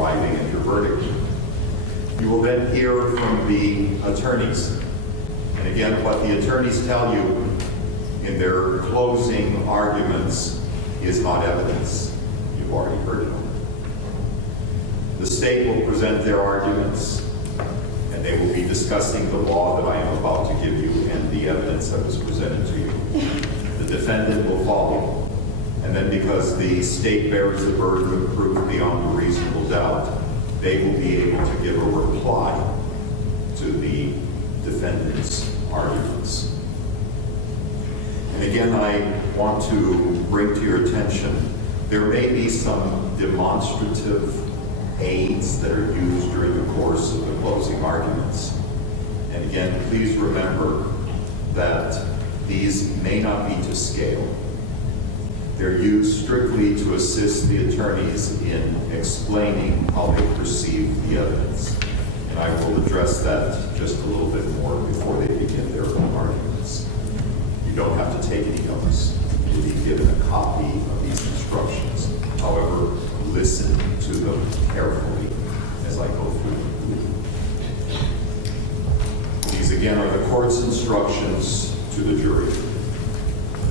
arriving at your verdict. You will then hear from the attorneys. And again, what the attorneys tell you in their closing arguments is not evidence. You've already heard it. The state will present their arguments, and they will be discussing the law that I am about to give you and the evidence that was presented to you. The defendant will follow, and then because the state bears the burden of proof beyond a reasonable doubt, they will be able to give a reply to the defendant's arguments. And again, I want to bring to your attention, there may be some demonstrative aids that are used during the course of the closing arguments. And again, please remember that these may not be to scale. They're used strictly to assist the attorneys in explaining how they perceive the evidence. And I will address that just a little bit more before they begin their own arguments. You don't have to take any notes. You'll be given a copy of these instructions. However, listen to them carefully as I go through them. These again are the court's instructions to the jury.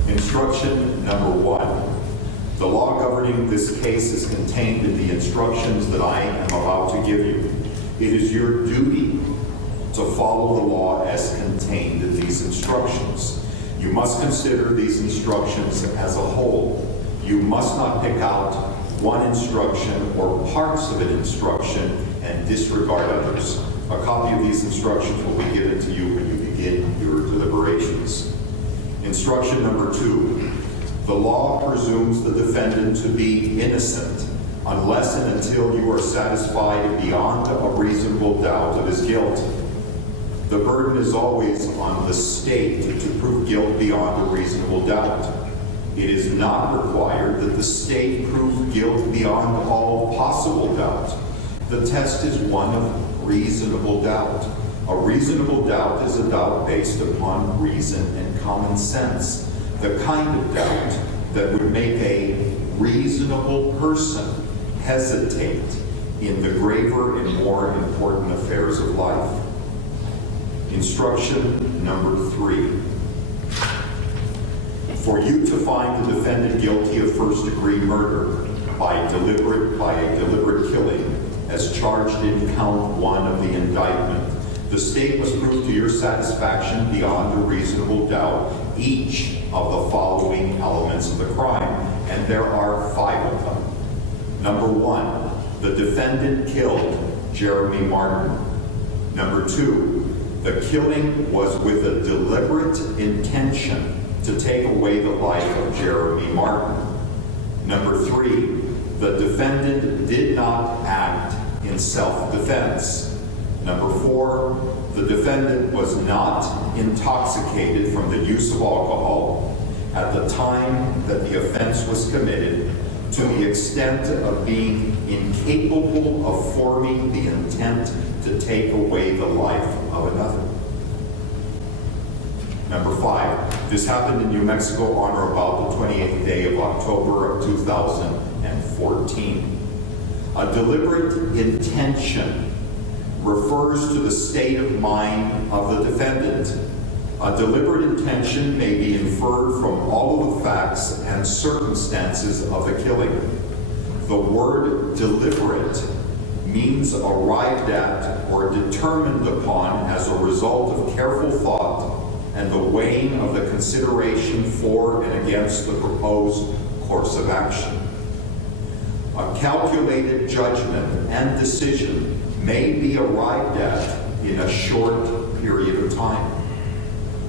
Instruction number 1. The law governing this case is contained in the instructions that I am about to give you. It is your duty to follow the law as contained in these instructions. You must consider these instructions as a whole. You must not pick out one instruction or parts of an instruction and disregard others. A copy of these instructions will be given to you when you begin your deliberations. Instruction number 2. The law presumes the defendant to be innocent unless and until you are satisfied beyond a reasonable doubt of his guilt. The burden is always on the state to prove guilt beyond a reasonable doubt. It is not required that the state prove guilt beyond all possible doubt. The test is one of reasonable doubt. A reasonable doubt is a doubt based upon reason and common sense. The kind of doubt that would make a reasonable person hesitate in the graver and more important affairs of life. Instruction number 3. For you to find the defendant guilty of first-degree murder by a deliberate killing, as charged in count 1 of the indictment, the state must prove to your satisfaction beyond a reasonable doubt each of the following elements of the crime, and there are 5 of them. Number 1, the defendant killed Jeremy Martin. Number 2, the killing was with a deliberate intention to take away the life of Jeremy Martin. Number 3, the defendant did not act in self-defense. Number 4, the defendant was not intoxicated from the use of alcohol at the time that the offense was committed to the extent of being incapable of forming the intent to take away the life of another. Number 5, this happened in New Mexico on or about the 28th day of October of 2014. A deliberate intention refers to the state of mind of the defendant. A deliberate intention may be inferred from all of the facts and circumstances of the killing. The word deliberate means arrived at or determined upon as a result of careful thought and the weighing of the consideration for and against the proposed course of action. A calculated judgment and decision may be arrived at in a short period of time.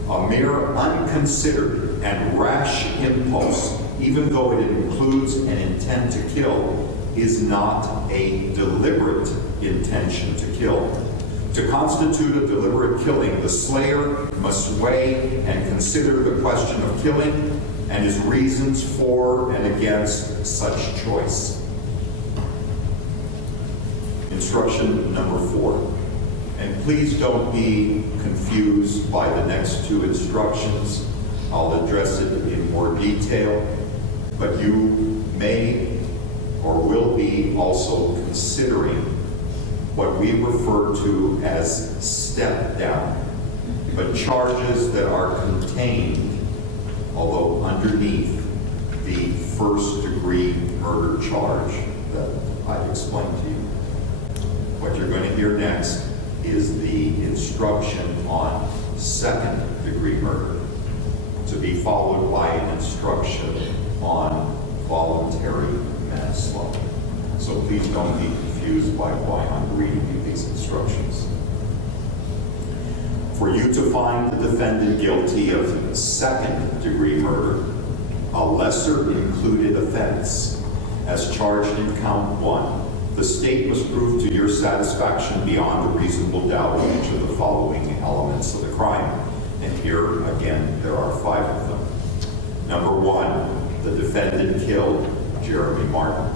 A mere unconsidered and rash impulse, even though it includes an intent to kill, is not a deliberate intention to kill. To constitute a deliberate killing, the slayer must weigh and consider the question of killing and his reasons for and against such choice. Instruction number 4. And please don't be confused by the next 2 instructions. I'll address it in more detail, but you may or will be also considering what we refer to as step down, but charges that are contained, although underneath the first-degree murder charge that I've explained to you. What you're going to hear next is the instruction on second-degree murder, to be followed by an instruction on voluntary manslaughter. So please don't be confused by why I'm reading you these instructions. For you to find the defendant guilty of second-degree murder, a lesser included offense, as charged in count 1, the state must prove to your satisfaction beyond a reasonable doubt each of the following elements of the crime. And here, again, there are 5 of them. Number 1, the defendant killed Jeremy Martin.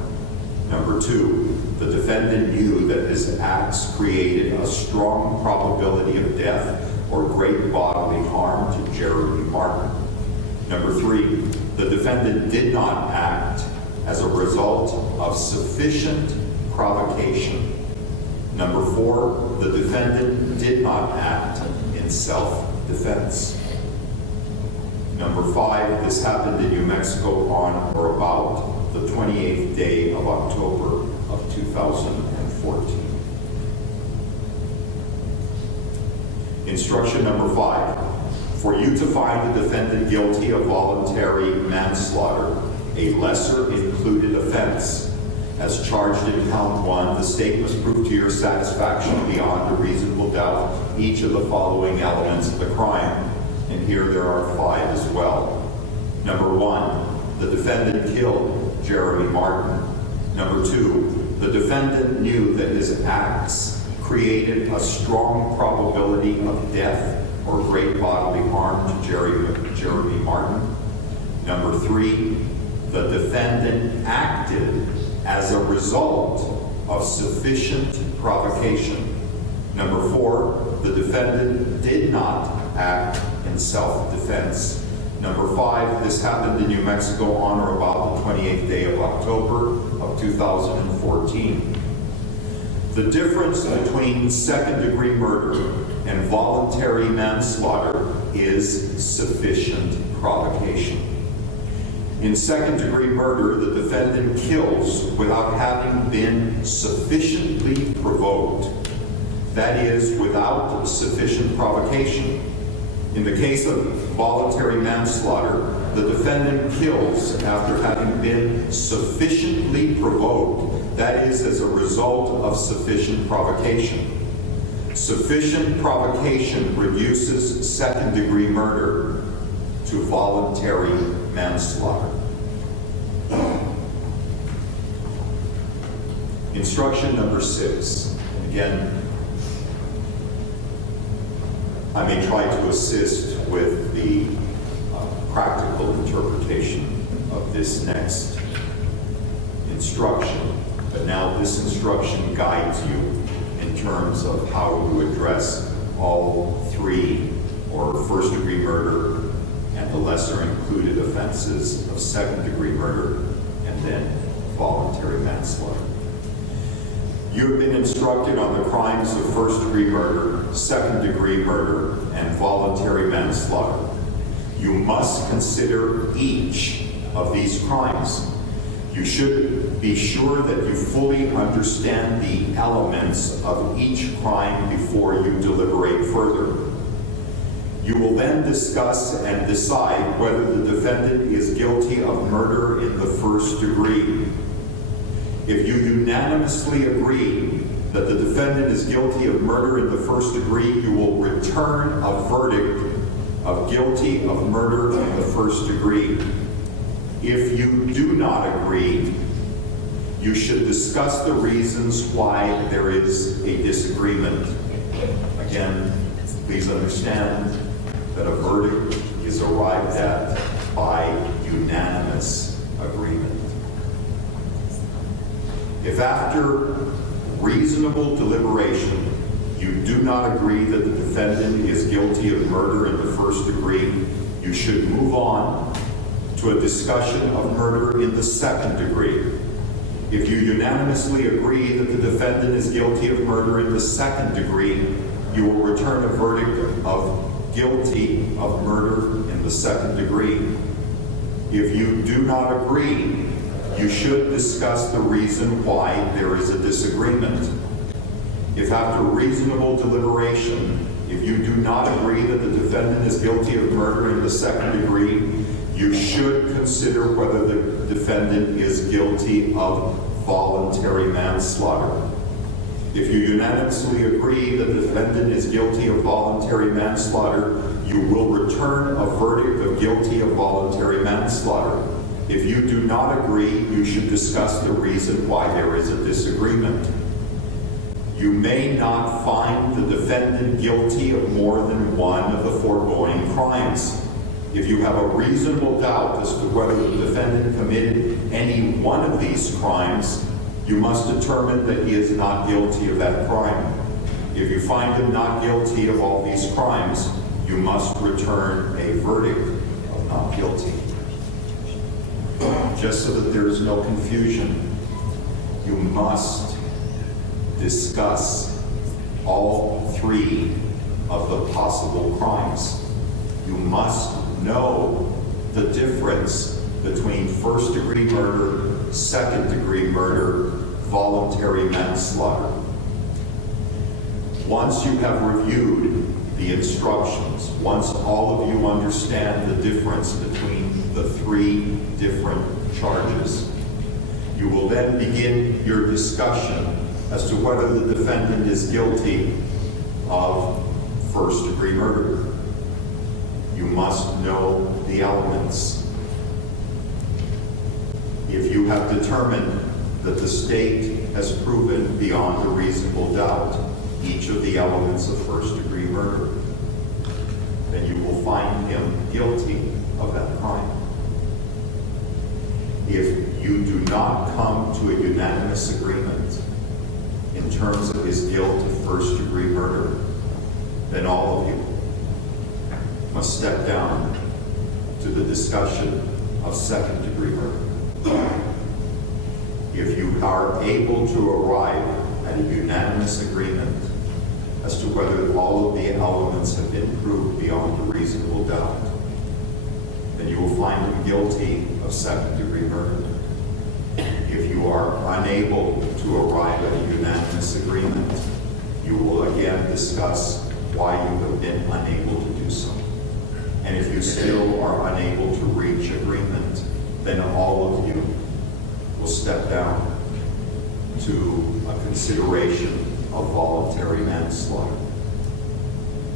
Number 2, the defendant knew that his acts created a strong probability of death or great bodily harm to Jeremy Martin. Number 3, the defendant did not act as a result of sufficient provocation. Number 4, the defendant did not act in self-defense. Number 5, this happened in New Mexico on or about the 28th day of October of 2014. Instruction number 5, for you to find the defendant guilty of voluntary manslaughter, a lesser included offense, as charged in count 1, the state must prove to your satisfaction beyond a reasonable doubt each of the following elements of the crime. And here there are 5 as well. Number 1, the defendant killed Jeremy Martin. Number 2, the defendant knew that his acts created a strong probability of death or great bodily harm to Jeremy Martin. Number 3, the defendant acted as a result of sufficient provocation. Number 4, the defendant did not act in self-defense. Number 5, this happened in New Mexico on or about the 28th day of October of 2014. The difference between second-degree murder and voluntary manslaughter is sufficient provocation. In second-degree murder, the defendant kills without having been sufficiently provoked. That is, without sufficient provocation. In the case of voluntary manslaughter, the defendant kills after having been sufficiently provoked. That is, as a result of sufficient provocation. Sufficient provocation reduces second-degree murder to voluntary manslaughter. Instruction number 6. And again, I may try to assist with the practical interpretation of this next instruction, but now this instruction guides you in terms of how to address all 3, or first-degree murder and the lesser included offenses of second-degree murder and then voluntary manslaughter. You have been instructed on the crimes of first-degree murder, second-degree murder, and voluntary manslaughter. You must consider each of these crimes. You should be sure that you fully understand the elements of each crime before you deliberate further. You will then discuss and decide whether the defendant is guilty of murder in the first degree. If you unanimously agree that the defendant is guilty of murder in the first degree, you will return a verdict of guilty of murder in the first degree. If you do not agree, you should discuss the reasons why there is a disagreement. Again, please understand that a verdict is arrived at by unanimous agreement. If after reasonable deliberation you do not agree that the defendant is guilty of murder in the first degree, you should move on to a discussion of murder in the second degree. If you unanimously agree that the defendant is guilty of murder in the second degree, you will return a verdict of guilty of murder in the second degree. If you do not agree, you should discuss the reason why there is a disagreement. If after reasonable deliberation, if you do not agree that the defendant is guilty of murder in the second degree, you should consider whether the defendant is guilty of voluntary manslaughter. If you unanimously agree that the defendant is guilty of voluntary manslaughter, you will return a verdict of guilty of voluntary manslaughter. If you do not agree, you should discuss the reason why there is a disagreement. You may not find the defendant guilty of more than one of the foregoing crimes. If you have a reasonable doubt as to whether the defendant committed any one of these crimes, you must determine that he is not guilty of that crime. If you find him not guilty of all these crimes, you must return a verdict of not guilty. Just so that there is no confusion, you must discuss all three of the possible crimes. You must know the difference between first-degree murder, second-degree murder, voluntary manslaughter. Once you have reviewed the instructions, once all of you understand the difference between the three different charges, you will then begin your discussion as to whether the defendant is guilty of first-degree murder. You must know the elements. If you have determined that the state has proven beyond a reasonable doubt each of the elements of first-degree murder, then you will find him guilty of that crime. If you do not come to a unanimous agreement in terms of his guilt of first-degree murder, then all of you must step down to the discussion of second-degree murder. If you are able to arrive at a unanimous agreement as to whether all of the elements have been proved beyond a reasonable doubt, then you will find him guilty of second-degree murder. If you are unable to arrive at a unanimous agreement, you will again discuss why you have been unable to do so. And if you still are unable to reach agreement, then all of you will step down to a consideration of voluntary manslaughter.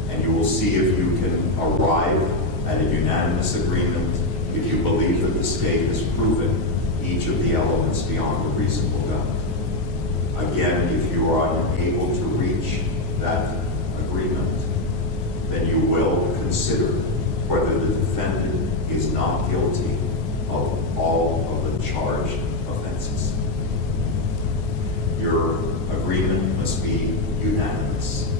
And you will see if you can arrive at a unanimous agreement if you believe that the state has proven each of the elements beyond a reasonable doubt. Again, if you are unable to reach that agreement, then you will consider whether the defendant is not guilty of all of the charged offenses. Your agreement must be unanimous.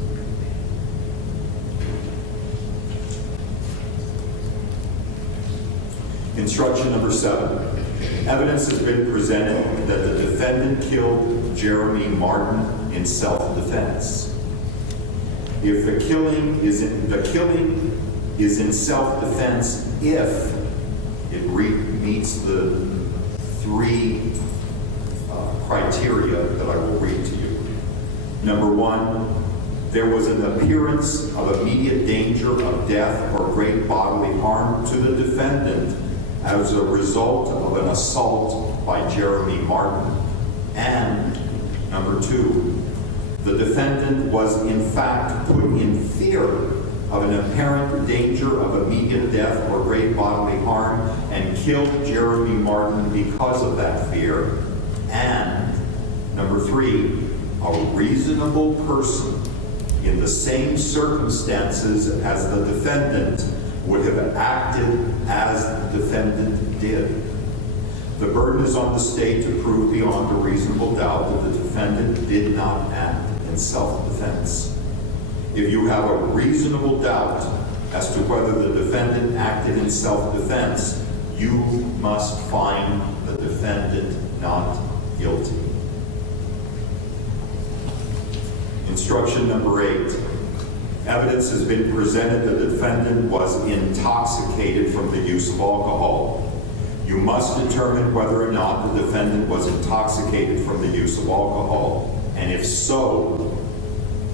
Instruction number 7. Evidence has been presented that the defendant killed Jeremy Martin in self-defense. If the killing is in self-defense if it meets the three criteria that I will read to you. Number 1, there was an appearance of immediate danger of death or great bodily harm to the defendant as a result of an assault by Jeremy Martin. And number 2, the defendant was in fact put in fear of an apparent danger of immediate death or great bodily harm and killed Jeremy Martin because of that fear. And number 3, a reasonable person in the same circumstances as the defendant would have acted as the defendant did. The burden is on the state to prove beyond a reasonable doubt that the defendant did not act in self-defense. If you have a reasonable doubt as to whether the defendant acted in self-defense, you must find the defendant not guilty. Instruction number 8. Evidence has been presented that the defendant was intoxicated from the use of alcohol. You must determine whether or not the defendant was intoxicated from the use of alcohol, and if so,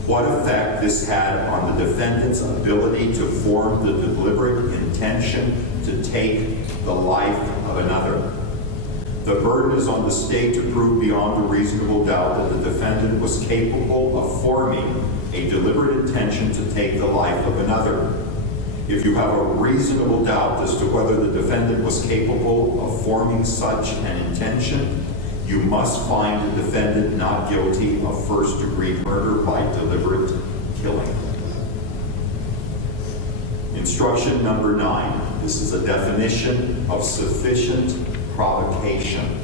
what effect this had on the defendant's ability to form the deliberate intention to take the life of another. The burden is on the state to prove beyond a reasonable doubt that the defendant was capable of forming a deliberate intention to take the life of another. If you have a reasonable doubt as to whether the defendant was capable of forming such an intention, you must find the defendant not guilty of first-degree murder by deliberate killing. Instruction number 9. This is a definition of sufficient provocation.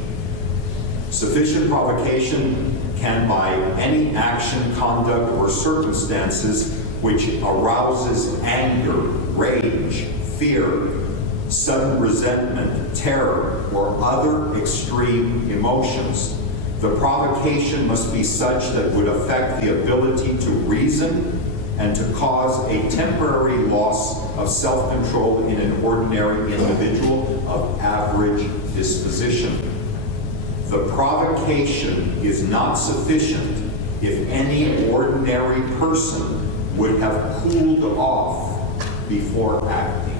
Sufficient provocation can by any action, conduct, or circumstances which arouses anger, rage, fear, sudden resentment, terror, or other extreme emotions. The provocation must be such that would affect the ability to reason and to cause a temporary loss of self-control in an ordinary individual of average disposition. The provocation is not sufficient if any ordinary person would have cooled off before acting.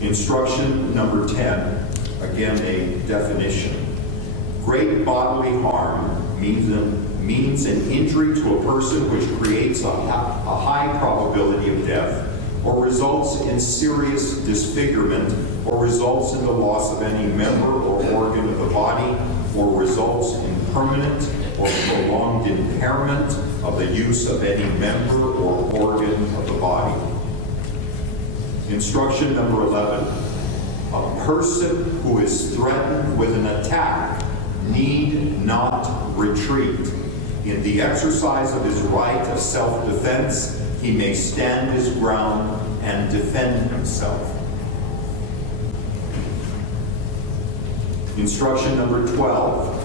Instruction number 10, again a definition. Great bodily harm means an injury to a person which creates a high probability of death, or results in serious disfigurement, or results in the loss of any member or organ of the body, or results in permanent or prolonged impairment of the use of any member or organ of the body. Instruction number 11. A person who is threatened with an attack need not retreat. In the exercise of his right of self-defense, he may stand his ground and defend himself. Instruction number 12.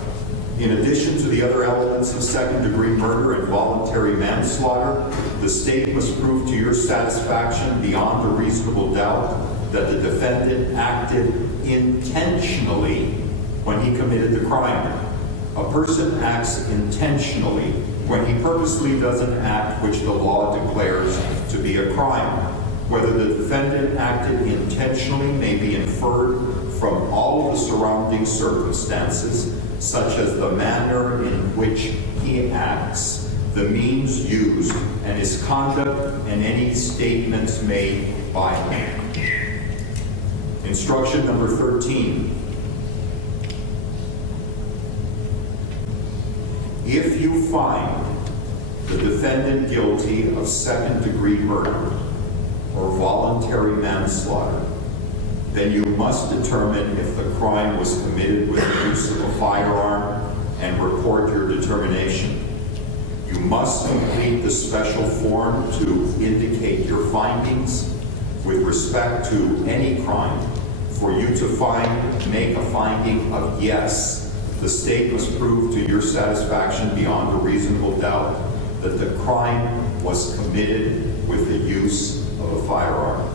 In addition to the other elements of second-degree murder and voluntary manslaughter, the state must prove to your satisfaction beyond a reasonable doubt that the defendant acted intentionally when he committed the crime. A person acts intentionally when he purposely does an act which the law declares to be a crime. Whether the defendant acted intentionally may be inferred from all the surrounding circumstances, such as the manner in which he acts, the means used, and his conduct and any statements made by him. Instruction number 13. If you find the defendant guilty of second-degree murder or voluntary manslaughter, then you must determine if the crime was committed with the use of a firearm and report your determination. You must complete the special form to indicate your findings with respect to any crime. For you to make a finding of yes, the state must prove to your satisfaction beyond a reasonable doubt that the crime was committed with the use of a firearm.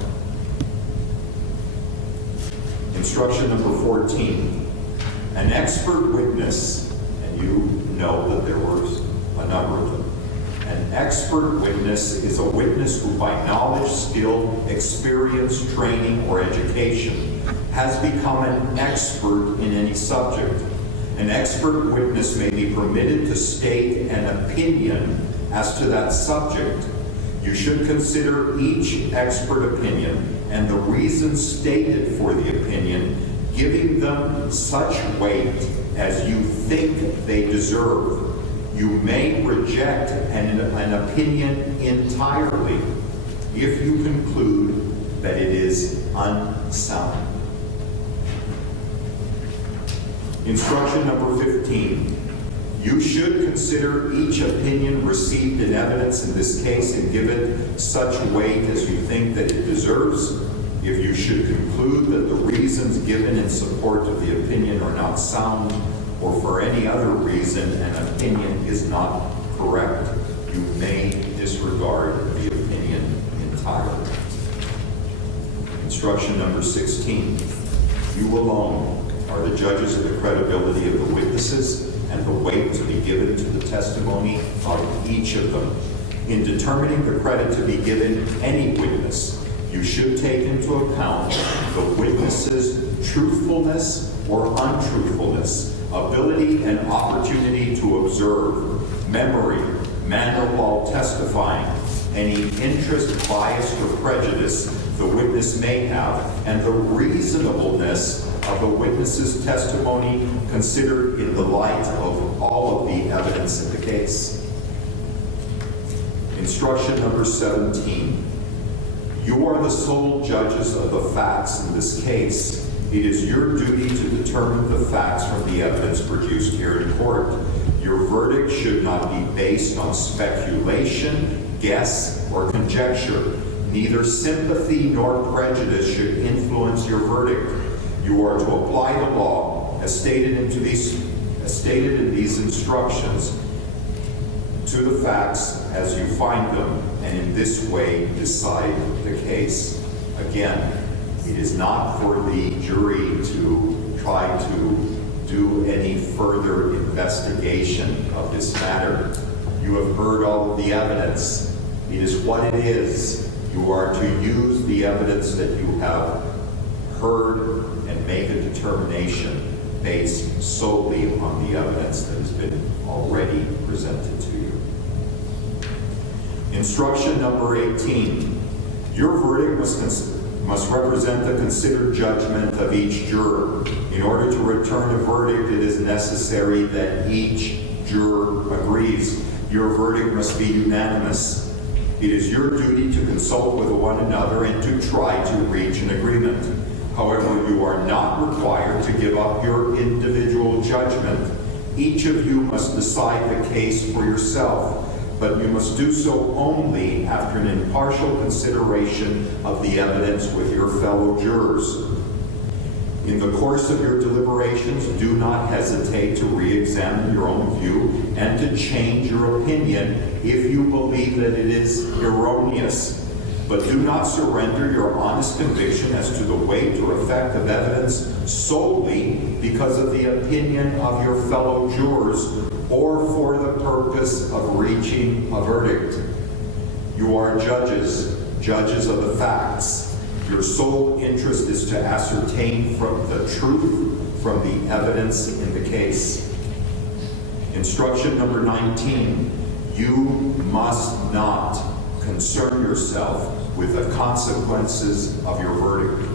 Instruction number 14. An expert witness, and you know that there was a number of them. An expert witness is a witness who by knowledge, skill, experience, training, or education has become an expert in any subject. An expert witness may be permitted to state an opinion as to that subject. You should consider each expert opinion and the reasons stated for the opinion, giving them such weight as you think they deserve. You may reject an opinion entirely if you conclude that it is unsound. Instruction number 15. You should consider each opinion received in evidence in this case and give it such weight as you think that it deserves. If you should conclude that the reasons given in support of the opinion are not sound, or for any other reason an opinion is not correct, you may disregard the opinion entirely. Instruction number 16. You alone are the judges of the credibility of the witnesses and the weight to be given to the testimony of each of them. In determining the credit to be given any witness, you should take into account the witness's truthfulness or untruthfulness, ability and opportunity to observe, memory, manner while testifying, any interest, bias, or prejudice the witness may have, and the reasonableness of the witness's testimony considered in the light of all of the evidence in the case. Instruction number 17. You are the sole judges of the facts in this case. It is your duty to determine the facts from the evidence produced here in court. Your verdict should not be based on speculation, guess, or conjecture. Neither sympathy nor prejudice should influence your verdict. You are to apply the law as stated in these instructions to the facts as you find them, and in this way decide the case. Again, it is not for the jury to try to do any further investigation of this matter. You have heard all of the evidence. It is what it is. You are to use the evidence that you have heard and make a determination based solely on the evidence that has been already presented to you. Instruction number 18. Your verdict must represent the considered judgment of each juror. In order to return a verdict, it is necessary that each juror agrees. Your verdict must be unanimous. It is your duty to consult with one another and to try to reach an agreement. However, you are not required to give up your individual judgment. Each of you must decide the case for yourself, but you must do so only after an impartial consideration of the evidence with your fellow jurors. In the course of your deliberations, do not hesitate to re-examine your own view and to change your opinion if you believe that it is erroneous. But do not surrender your honest conviction as to the weight or effect of evidence solely because of the opinion of your fellow jurors or for the purpose of reaching a verdict. You are judges of the facts. Your sole interest is to ascertain from the truth from the evidence in the case. Instruction number 19. You must not concern yourself with the consequences of your verdict.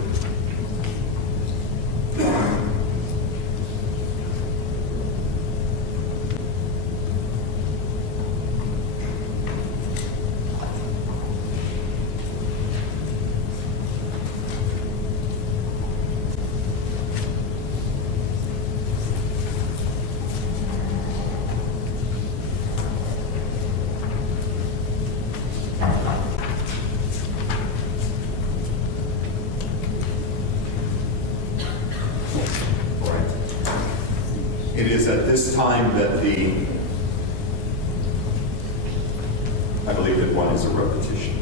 It is at this time that I believe that one is a repetition.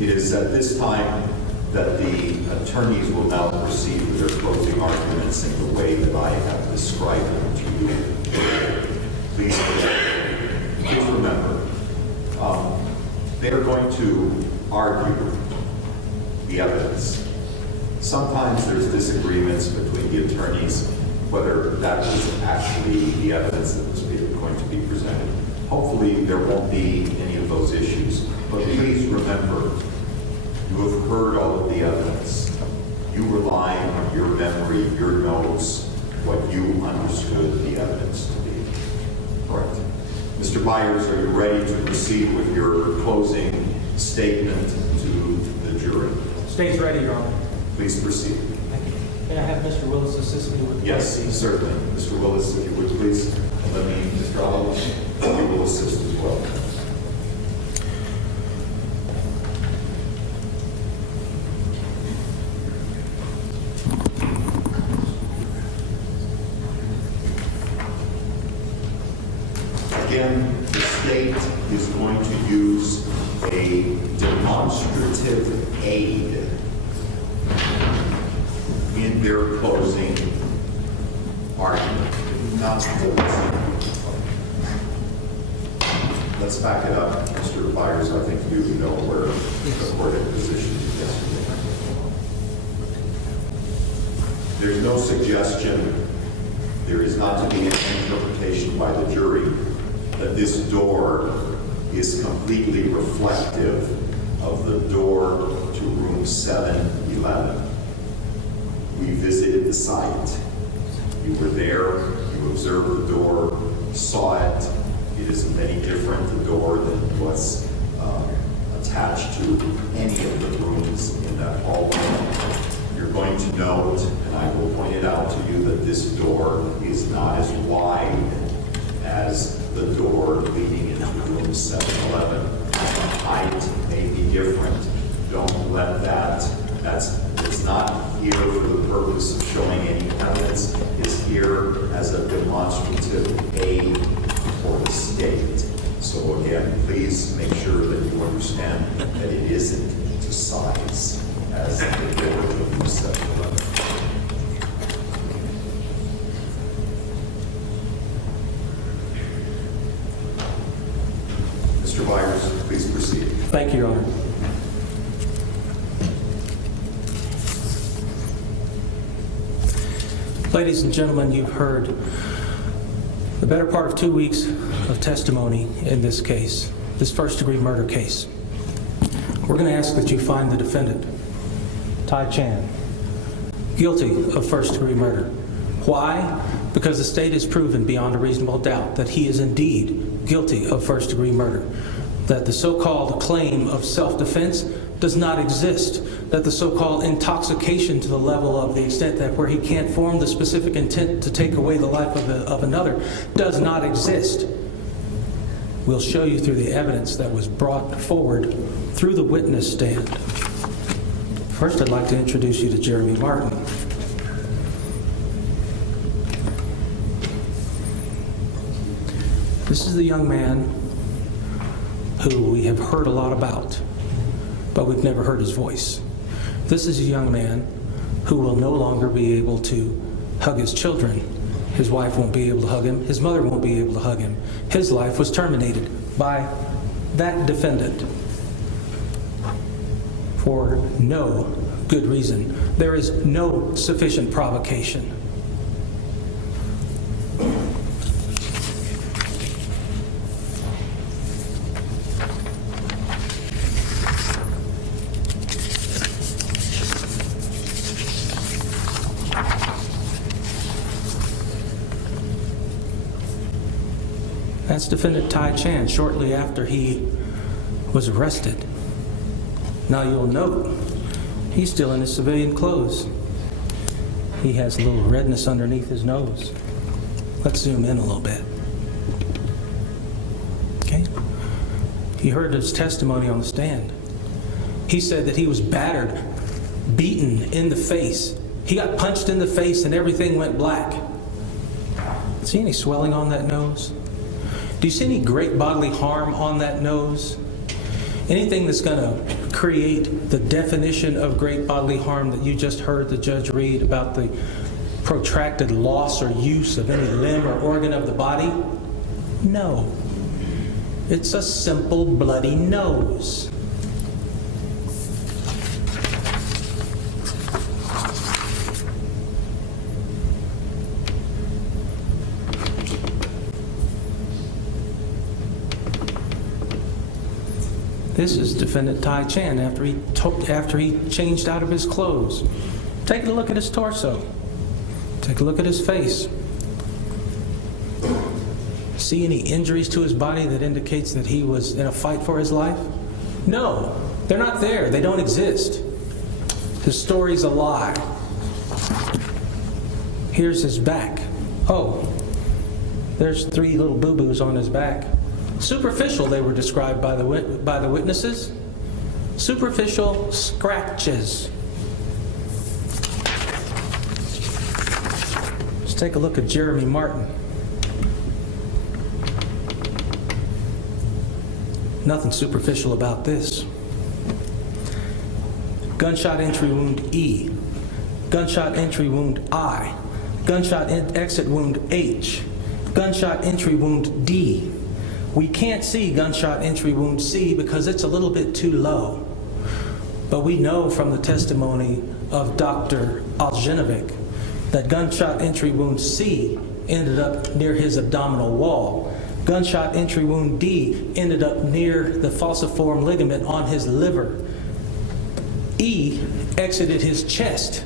It is at this time that the attorneys will now proceed with their closing arguments in the way that I have described them to you. Please remember, they are going to argue the evidence. Sometimes there's disagreements between the attorneys whether that was actually the evidence that was going to be presented. Hopefully there won't be any of those issues. But please remember, you have heard all of the evidence. You rely on your memory, your notes, what you understood the evidence to be. Correct. Mr. Byers, are you ready to proceed with your closing statement to the jury? State's ready, Your Honor. Please proceed. Thank you. Can I have Mr. Willis assist me with Yes, certainly. Mr. Willis, if you would please. And let me, Mr. Olive, you will assist as well. Again, the state is going to use a demonstrative aid in their closing argument. Not Let's back it up, Mr. Byers. I think you know where the court had positioned yesterday. There's no suggestion, there is not to be an interpretation by the jury that this door is completely reflective of the door to room 711. We visited the site. You were there, you observed the door, saw it. It isn't any different, the door that was attached to any of the rooms in that hallway. You're going to note, and I will point it out to you, that this door is not as wide as the door leading into room 711. The height may be different. Don't let that, it's not here for the purpose of showing any evidence. It's here as a demonstrative aid for the state. So again, please make sure that you understand that it isn't to size as the door of room 711. Mr. Byers, please proceed. Thank you, Your Honor. Ladies and gentlemen, you've heard the better part of 2 weeks of testimony in this case, this first-degree murder case. We're going to ask that you find the defendant, Tai Chan, guilty of first-degree murder. Why? Because the state has proven beyond a reasonable doubt that he is indeed guilty of first-degree murder, that the so-called claim of self-defense does not exist, that the so-called intoxication to the level of the extent that where he can't form the specific intent to take away the life of another does not exist. We'll show you through the evidence that was brought forward through the witness stand. First, I'd like to introduce you to Jeremy Martin. This is the young man who we have heard a lot about, but we've never heard his voice. This is a young man who will no longer be able to hug his children. His wife won't be able to hug him. His mother won't be able to hug him. His life was terminated by that defendant for no good reason. There is no sufficient provocation. That's defendant Tai Chan shortly after he was arrested. Now you'll note, he's still in his civilian clothes. He has a little redness underneath his nose. Let's zoom in a little bit. Okay? You heard his testimony on the stand. He said that he was battered, beaten in the face. He got punched in the face and everything went black. See any swelling on that nose? Do you see any great bodily harm on that nose? Anything that's going to create the definition of great bodily harm that you just heard the judge read about the protracted loss or use of any limb or organ of the body? No. It's a simple bloody nose. This is defendant Tai Chan after he changed out of his clothes. Take a look at his torso. Take a look at his face. See any injuries to his body that indicates that he was in a fight for his life? No, they're not there. They don't exist. His story's a lie. Here's his back. Oh, there's 3 little boo-boos on his back. Superficial, they were described by the witnesses. Superficial scratches. Let's take a look at Jeremy Martin. Nothing superficial about this. Gunshot entry wound E. Gunshot entry wound I. Gunshot exit wound H. Gunshot entry wound D. We can't see gunshot entry wound C because it's a little bit too low. But we know from the testimony of Dr. Aljinovic that gunshot entry wound C ended up near his abdominal wall. Gunshot entry wound D ended up near the falciform ligament on his liver. E exited his chest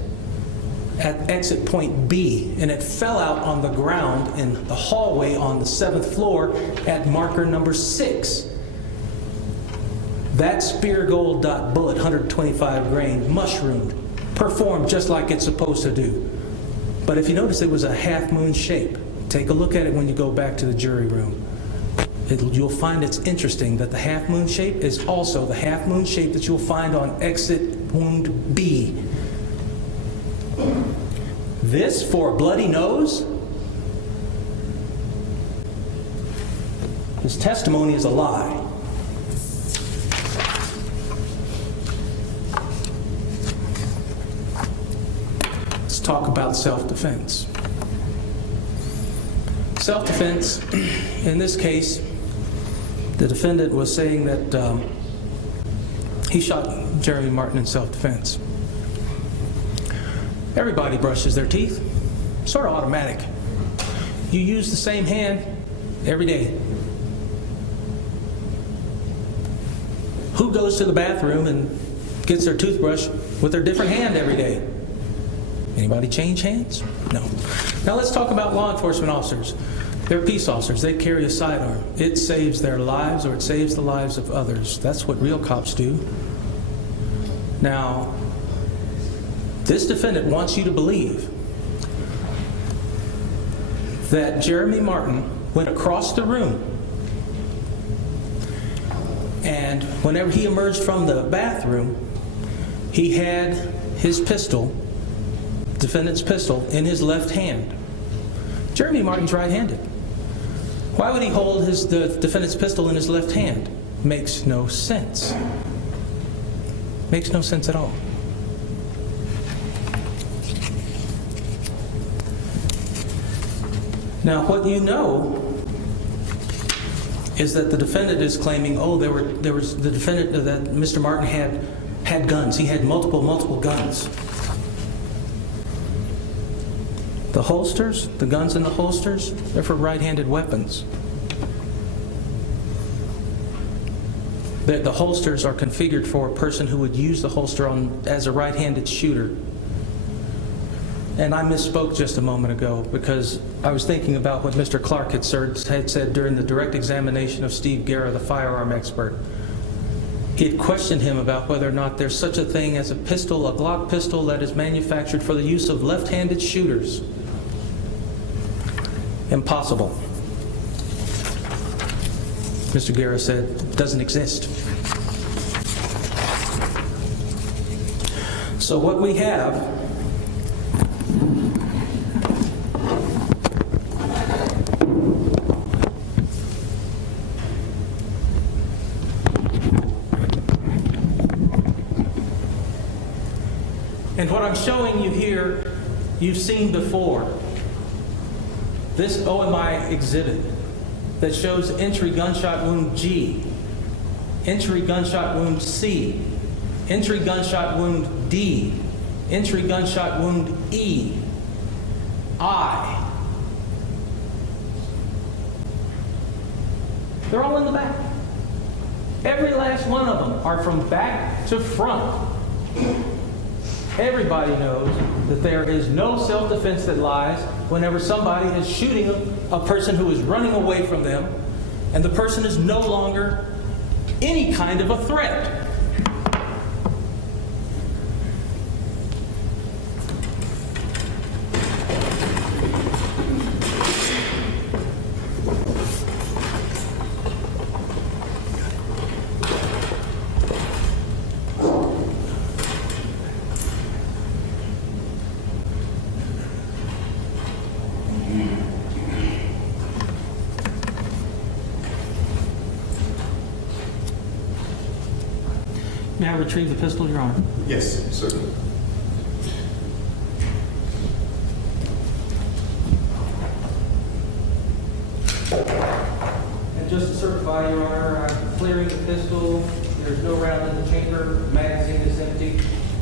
at exit point B, and it fell out on the ground in the hallway on the 7th floor at marker number 6. That spear gold dot bullet, 125 grain, mushroomed, performed just like it's supposed to do. But if you notice, it was a half moon shape. Take a look at it when you go back to the jury room. You'll find it's interesting that the half moon shape is also the half moon shape that you'll find on exit wound B. This for a bloody nose? His testimony is a lie. Let's talk about self-defense. Self-defense, in this case, the defendant was saying that he shot Jeremy Martin in self-defense. Everybody brushes their teeth, sort of automatic. You use the same hand every day. Who goes to the bathroom and gets their toothbrush with their different hand every day? Anybody change hands? No. Now let's talk about law enforcement officers. They're peace officers. They carry a sidearm. It saves their lives or it saves the lives of others. That's what real cops do. Now, this defendant wants you to believe that Jeremy Martin went across the room, and whenever he emerged from the bathroom, he had his pistol, defendant's pistol, in his left hand. Jeremy Martin's right-handed. Why would he hold the defendant's pistol in his left hand? Makes no sense. Makes no sense at all. Now, what you know is that the defendant is claiming, oh, there was the defendant that Mr. Martin had guns. He had multiple guns. The holsters, the guns in the holsters, they're for right-handed weapons. The holsters are configured for a person who would use the holster as a right-handed shooter. And I misspoke just a moment ago because I was thinking about what Mr. Clark had said during the direct examination of Steve Guerra, the firearm expert. He had questioned him about whether or not there's such a thing as a pistol, a Glock pistol that is manufactured for the use of left-handed shooters. Impossible. Mr. Guerra said, it doesn't exist. So what we have and what I'm showing you here, you've seen before. This OMI exhibit that shows entry gunshot wound G, entry gunshot wound C, entry gunshot wound D, entry gunshot wound E, I. They're all in the back. Every last one of them are from back to front. Everybody knows that there is no self-defense that lies whenever somebody is shooting a person who is running away from them, and the person is no longer any kind of a threat. May I retrieve the pistol, Your Honor? Yes, certainly. And just to certify, Your Honor, I'm clearing the pistol. There's no round in the chamber. The magazine is empty.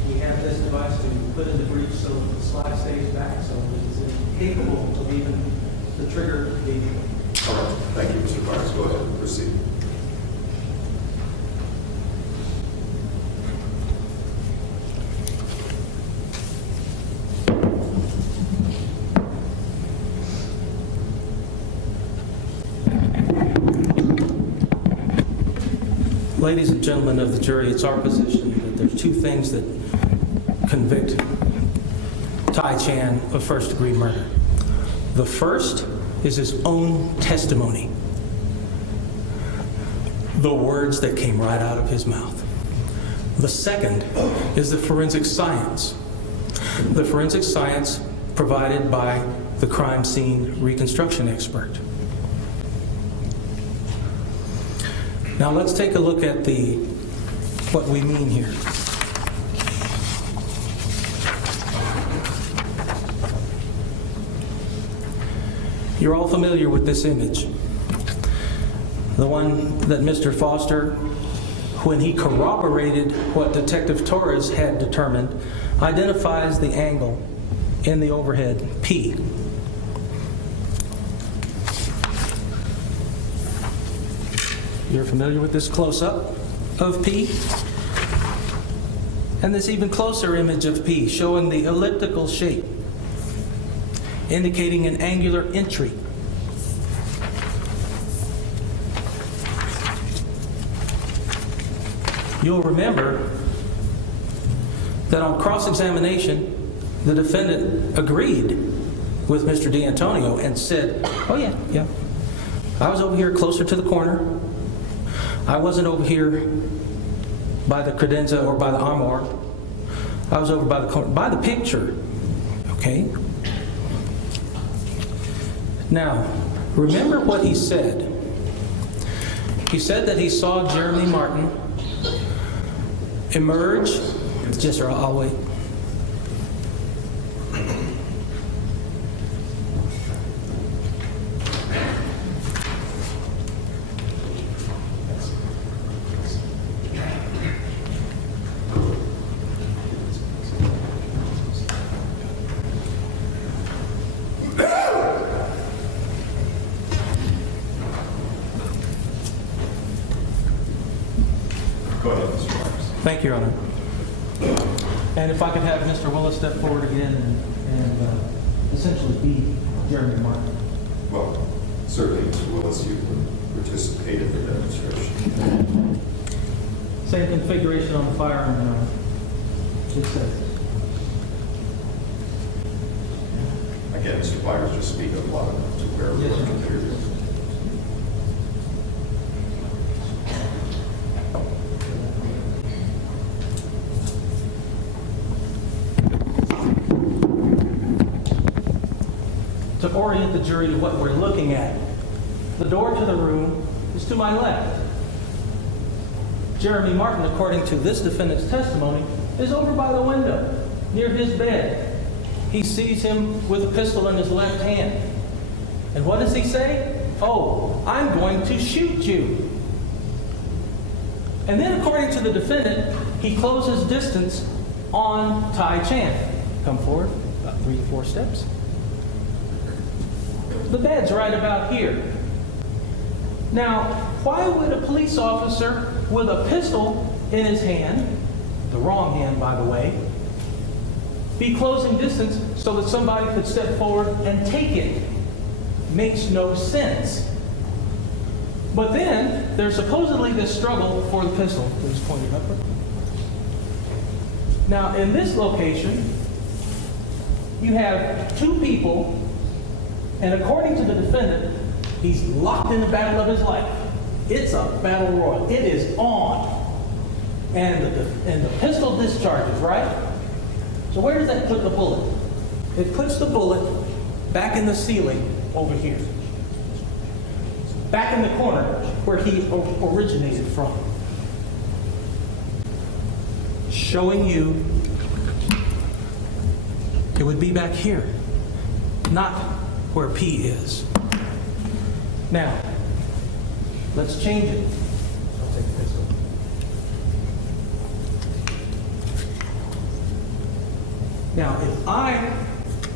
We have this device to put in the breech so the slide stays back, so it's incapable of even the trigger being. All right. Thank you, Mr. Barnes. Go ahead and proceed. Ladies and gentlemen of the jury, it's our position that there's two things that convict Tai Chan of first-degree murder. The first is his own testimony, the words that came right out of his mouth. The second is the forensic science. The forensic science provided by the crime scene reconstruction expert. Now let's take a look at what we mean here. You're all familiar with this image. The one that Mr. Foster, when he corroborated what Detective Torres had determined, identifies the angle in the overhead, P. You're familiar with this close-up of P? And this even closer image of P, showing the elliptical shape, indicating an angular entry. You'll remember that on cross-examination, the defendant agreed with Mr. D'Antonio and said, oh yeah, I was over here closer to the corner. I wasn't over here by the credenza or by the armoire. I was over by the corner, by the picture, okay? Now, remember what he said. He said that he saw Jeremy Martin emerge. Yes, sir, I'll wait. Go ahead, Mr. Barnes. Thank you, Your Honor. And if I could have Mr. Willis step forward again and essentially be Jeremy Martin. Well, certainly, Mr. Willis, you participated in the demonstration. Same configuration on the firearm, Your Honor. It says. Again, Mr. Byers, just speak up loud enough to where Yes, everyone sir. can hear you. To orient the jury to what we're looking at, the door to the room is to my left. Jeremy Martin, according to this defendant's testimony, is over by the window, near his bed. He sees him with a pistol in his left hand. And what does he say? Oh, I'm going to shoot you. And then according to the defendant, he closes distance on Tai Chan. Come forward, about 3 to 4 steps. The bed's right about here. Now, why would a police officer with a pistol in his hand, the wrong hand, by the way, be closing distance so that somebody could step forward and take it? Makes no sense. But then, there's supposedly this struggle for the pistol. Please point it upward. Now, in this location, you have 2 people. And according to the defendant, he's locked in the battle of his life. It's a battle royal. It is on. And the pistol discharges, right? So where does that put the bullet? It puts the bullet back in the ceiling over here. Back in the corner where he originated from. showing you it would be back here, not where P is. Now, let's change it. I'll take this one. Now, if I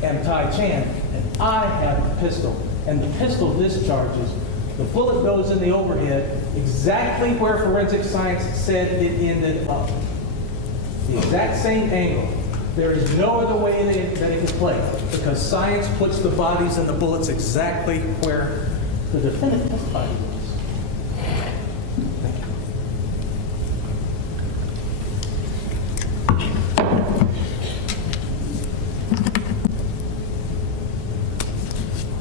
am Tai Chan and I have a pistol and the pistol discharges, the bullet goes in the overhead exactly where forensic science said it ended up. The exact same angle. There is no other way that it could play because science puts the bodies and the bullets exactly where the defendant's body was. Thank you.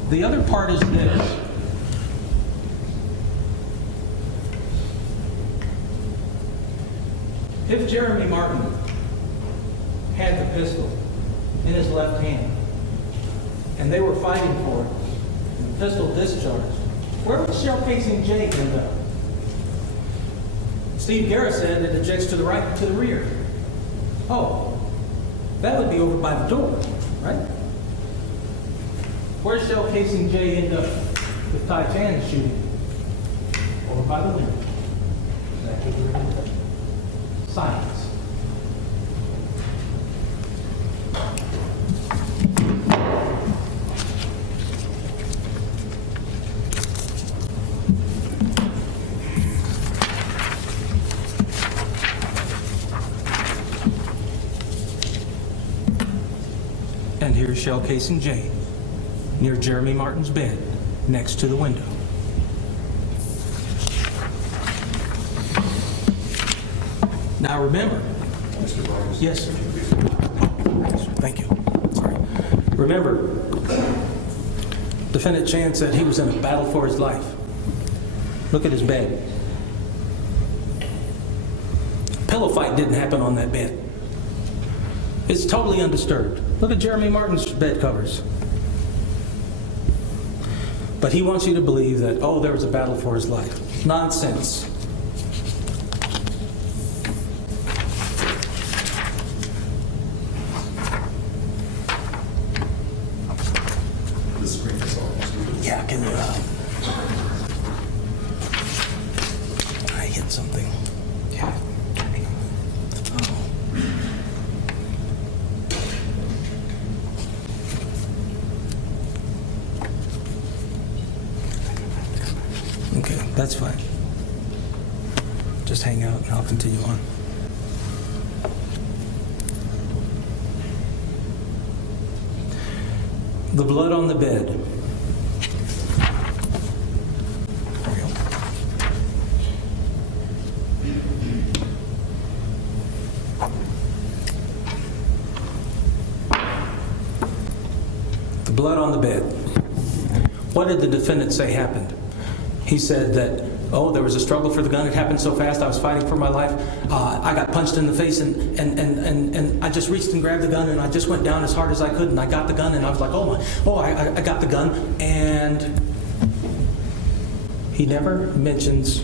The other part is this. If Jeremy Martin had the pistol in his left hand and they were fighting for it, and the pistol discharged, where would shell casing J end up? Steve Garrett said it ejects to the right, to the rear. Oh, that would be over by the door, right? Where's shell casing J end up if Tai Chan is shooting? Over by the window. Exactly where it ends up. Science. And here's shell casing J, near Jeremy Martin's bed, next to the window. Now remember, Mr. Vargas? yes, sir. Thank you. Sorry. Remember, Defendant Chan said he was in a battle for his life. Look at his bed. Pillow fight didn't happen on that bed. It's totally undisturbed. Look at Jeremy Martin's bed covers. But he wants you to believe that, oh, there was a battle for his life. Nonsense. The screen is almost. Yeah, can you, I hit something. Yeah. Oh. Okay, that's fine. Just hang out and I'll continue on. The blood on the bed. There we go. The blood on the bed. What did the defendant say happened? He said that, oh, there was a struggle for the gun. It happened so fast. I was fighting for my life. I got punched in the face, and I just reached and grabbed the gun, and I just went down as hard as I could, and I got the gun, and I was like, I got the gun. And he never mentions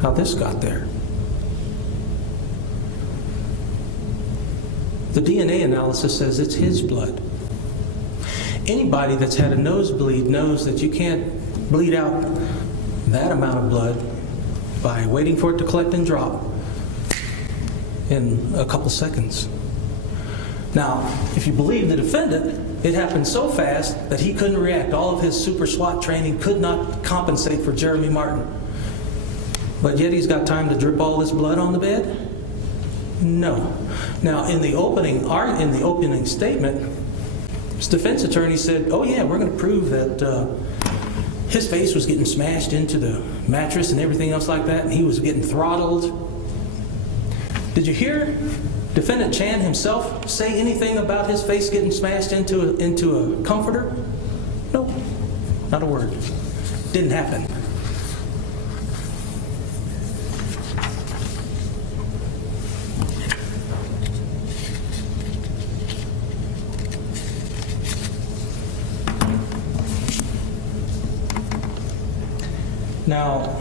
how this got there. The DNA analysis says it's his blood. Anybody that's had a nosebleed knows that you can't bleed out that amount of blood by waiting for it to collect and drop in a couple seconds. Now, if you believe the defendant, it happened so fast that he couldn't react. All of his super SWAT training could not compensate for Jeremy Martin. But yet he's got time to drip all this blood on the bed? No. Now, in the opening statement, his defense attorney said, oh yeah, we're going to prove that his face was getting smashed into the mattress and everything else like that, and he was getting throttled. Did you hear Defendant Chan himself say anything about his face getting smashed into a comforter? Nope, not a word. Didn't happen. Now,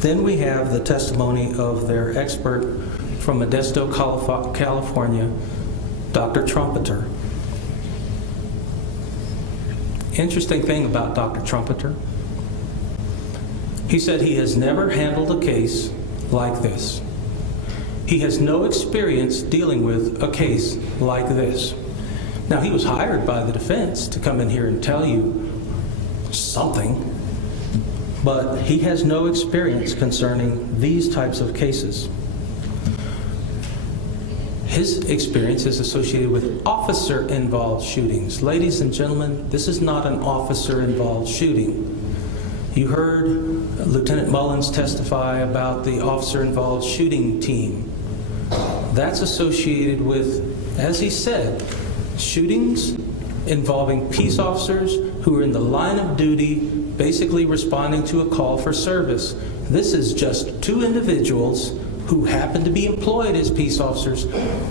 then we have the testimony of their expert from Modesto, California, Dr. Trumpeter. Interesting thing about Dr. Trumpeter, he said he has never handled a case like this. He has no experience dealing with a case like this. Now, he was hired by the defense to come in here and tell you something, but he has no experience concerning these types of cases. His experience is associated with officer-involved shootings. Ladies and gentlemen, this is not an officer-involved shooting. You heard Lieutenant Mullins testify about the officer-involved shooting team. That's associated with, as he said, shootings involving peace officers who are in the line of duty, basically responding to a call for service. This is just two individuals who happen to be employed as peace officers,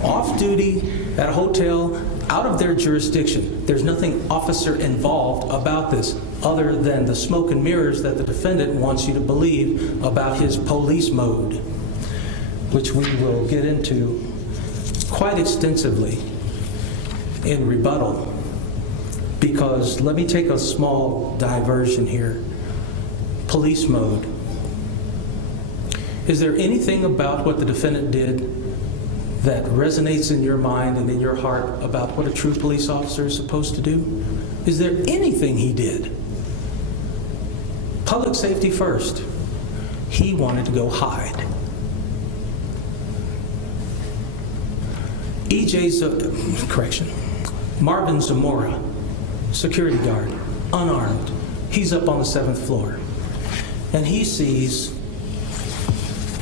off duty at a hotel, out of their jurisdiction. There's nothing officer involved about this other than the smoke and mirrors that the defendant wants you to believe about his police mode, which we will get into quite extensively in rebuttal. Because let me take a small diversion here. Police mode. Is there anything about what the defendant did that resonates in your mind and in your heart about what a true police officer is supposed to do? Is there anything he did? Public safety first. He wanted to go hide. Marvin Zamora, security guard, unarmed. He's up on the 7th floor. And he sees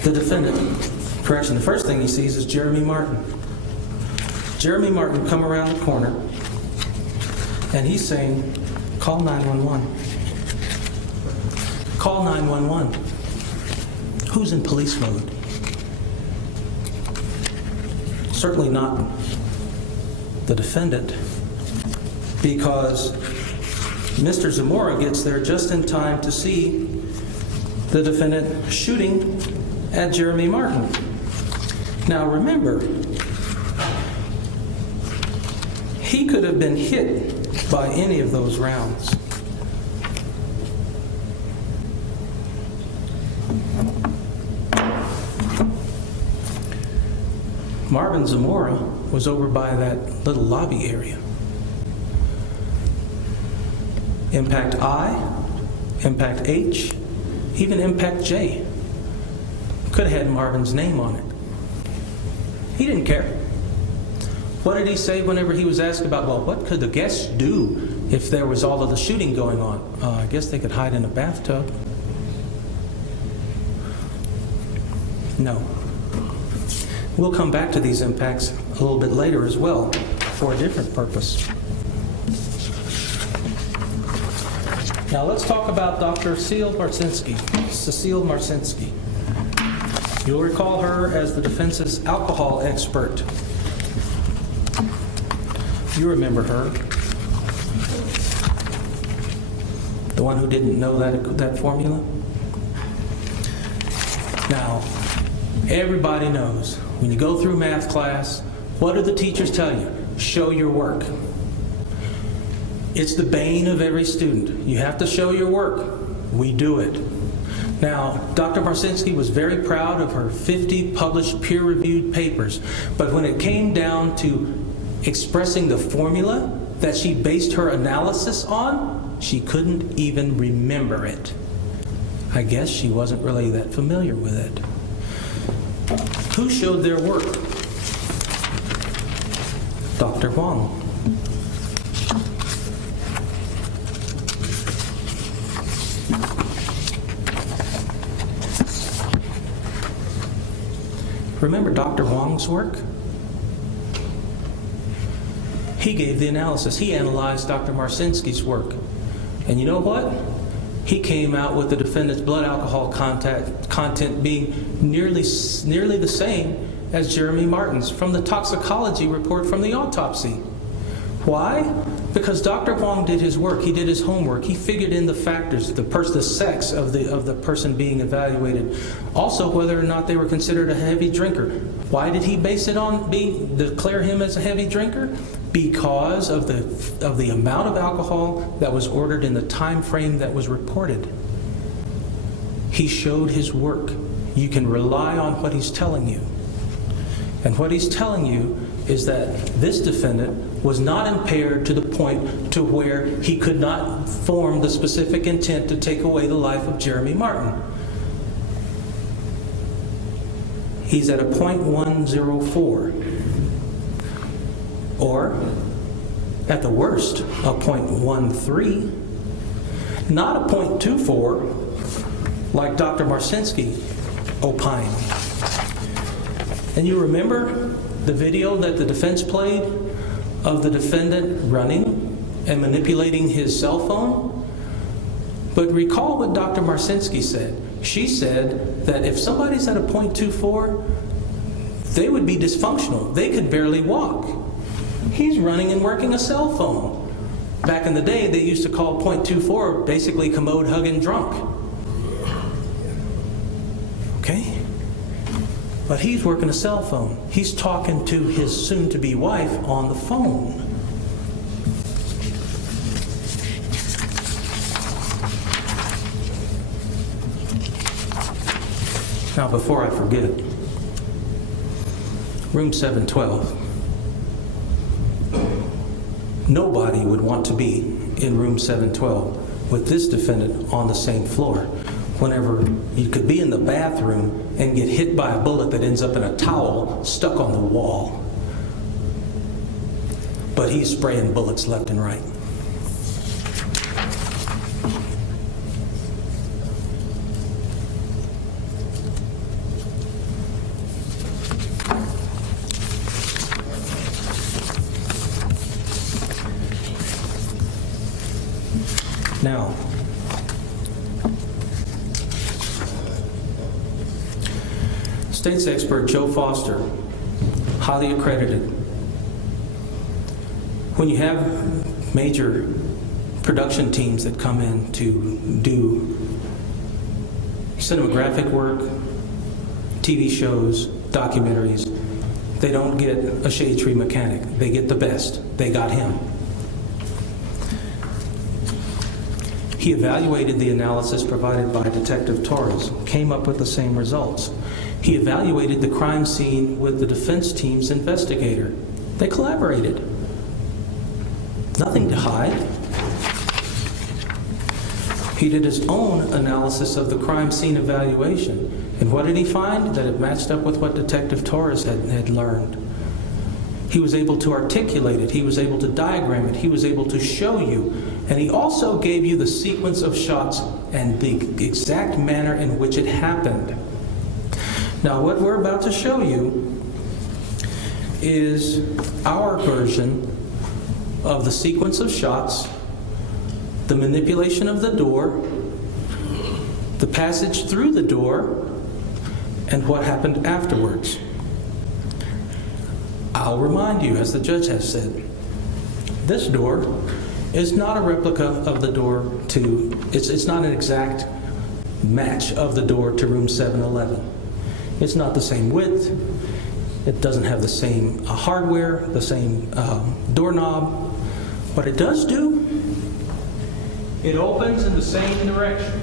the defendant. The first thing he sees is Jeremy Martin. Jeremy Martin come around the corner, and he's saying, call 911. Call 911. Who's in police mode? Certainly not the defendant, because Mr. Zamora gets there just in time to see the defendant shooting at Jeremy Martin. Now remember, he could have been hit by any of those rounds. Marvin Zamora was over by that little lobby area. Impact I, impact H, even impact J. Could have had Marvin's name on it. He didn't care. What did he say whenever he was asked about, well, what could the guests do if there was all of the shooting going on? I guess they could hide in a bathtub. No. We'll come back to these impacts a little bit later as well for a different purpose. Now let's talk about Dr. Cecile Marcinski. You'll recall her as the defense's alcohol expert. You remember her. The one who didn't know that formula? Now, everybody knows when you go through math class, what do the teachers tell you? Show your work. It's the bane of every student. You have to show your work. We do it. Now, Dr. Marcinski was very proud of her 50 published peer-reviewed papers, but when it came down to expressing the formula that she based her analysis on, she couldn't even remember it. I guess she wasn't really that familiar with it. Who showed their work? Dr. Huang. Remember Dr. Huang's work? He gave the analysis. He analyzed Dr. Marcinski's work. And you know what? He came out with the defendant's blood alcohol content being nearly the same as Jeremy Martin's from the toxicology report from the autopsy. Why? Because Dr. Huang did his work. He did his homework. He figured in the factors, the sex of the person being evaluated. Also, whether or not they were considered a heavy drinker. Why did he base it on declare him as a heavy drinker? Because of the amount of alcohol that was ordered in the time frame that was reported. He showed his work. You can rely on what he's telling you. And what he's telling you is that this defendant was not impaired to the point to where he could not form the specific intent to take away the life of Jeremy Martin. He's at a .104, or at the worst, a .13, not a .24 like Dr. Marcinski opined. And you remember the video that the defense played of the defendant running and manipulating his cell phone? But recall what Dr. Marcinski said. She said that if somebody's at a .24, they would be dysfunctional. They could barely walk. He's running and working a cell phone. Back in the day, they used to call .24 basically commode hugging drunk. Okay? But he's working a cell phone. He's talking to his soon-to-be wife on the phone. Now, before I forget, room 712. Nobody would want to be in room 712 with this defendant on the same floor. Whenever you could be in the bathroom and get hit by a bullet that ends up in a towel stuck on the wall. But he's spraying bullets left and right. Now, state's expert Joe Foster, highly accredited. When you have major production teams that come in to do cinematographic work, TV shows, documentaries, they don't get a shade tree mechanic. They get the best. They got him. He evaluated the analysis provided by Detective Torres, came up with the same results. He evaluated the crime scene with the defense team's investigator. They collaborated. Nothing to hide. He did his own analysis of the crime scene evaluation. And what did he find? That it matched up with what Detective Torres had learned. He was able to articulate it. He was able to diagram it. He was able to show you. And he also gave you the sequence of shots and the exact manner in which it happened. Now, what we're about to show you is our version of the sequence of shots, the manipulation of the door, the passage through the door, and what happened afterwards. I'll remind you, as the judge has said, this door is not a replica of the door to, it's not an exact match of the door to room 711. It's not the same width. It doesn't have the same hardware, the same doorknob. What it does do, it opens in the same direction.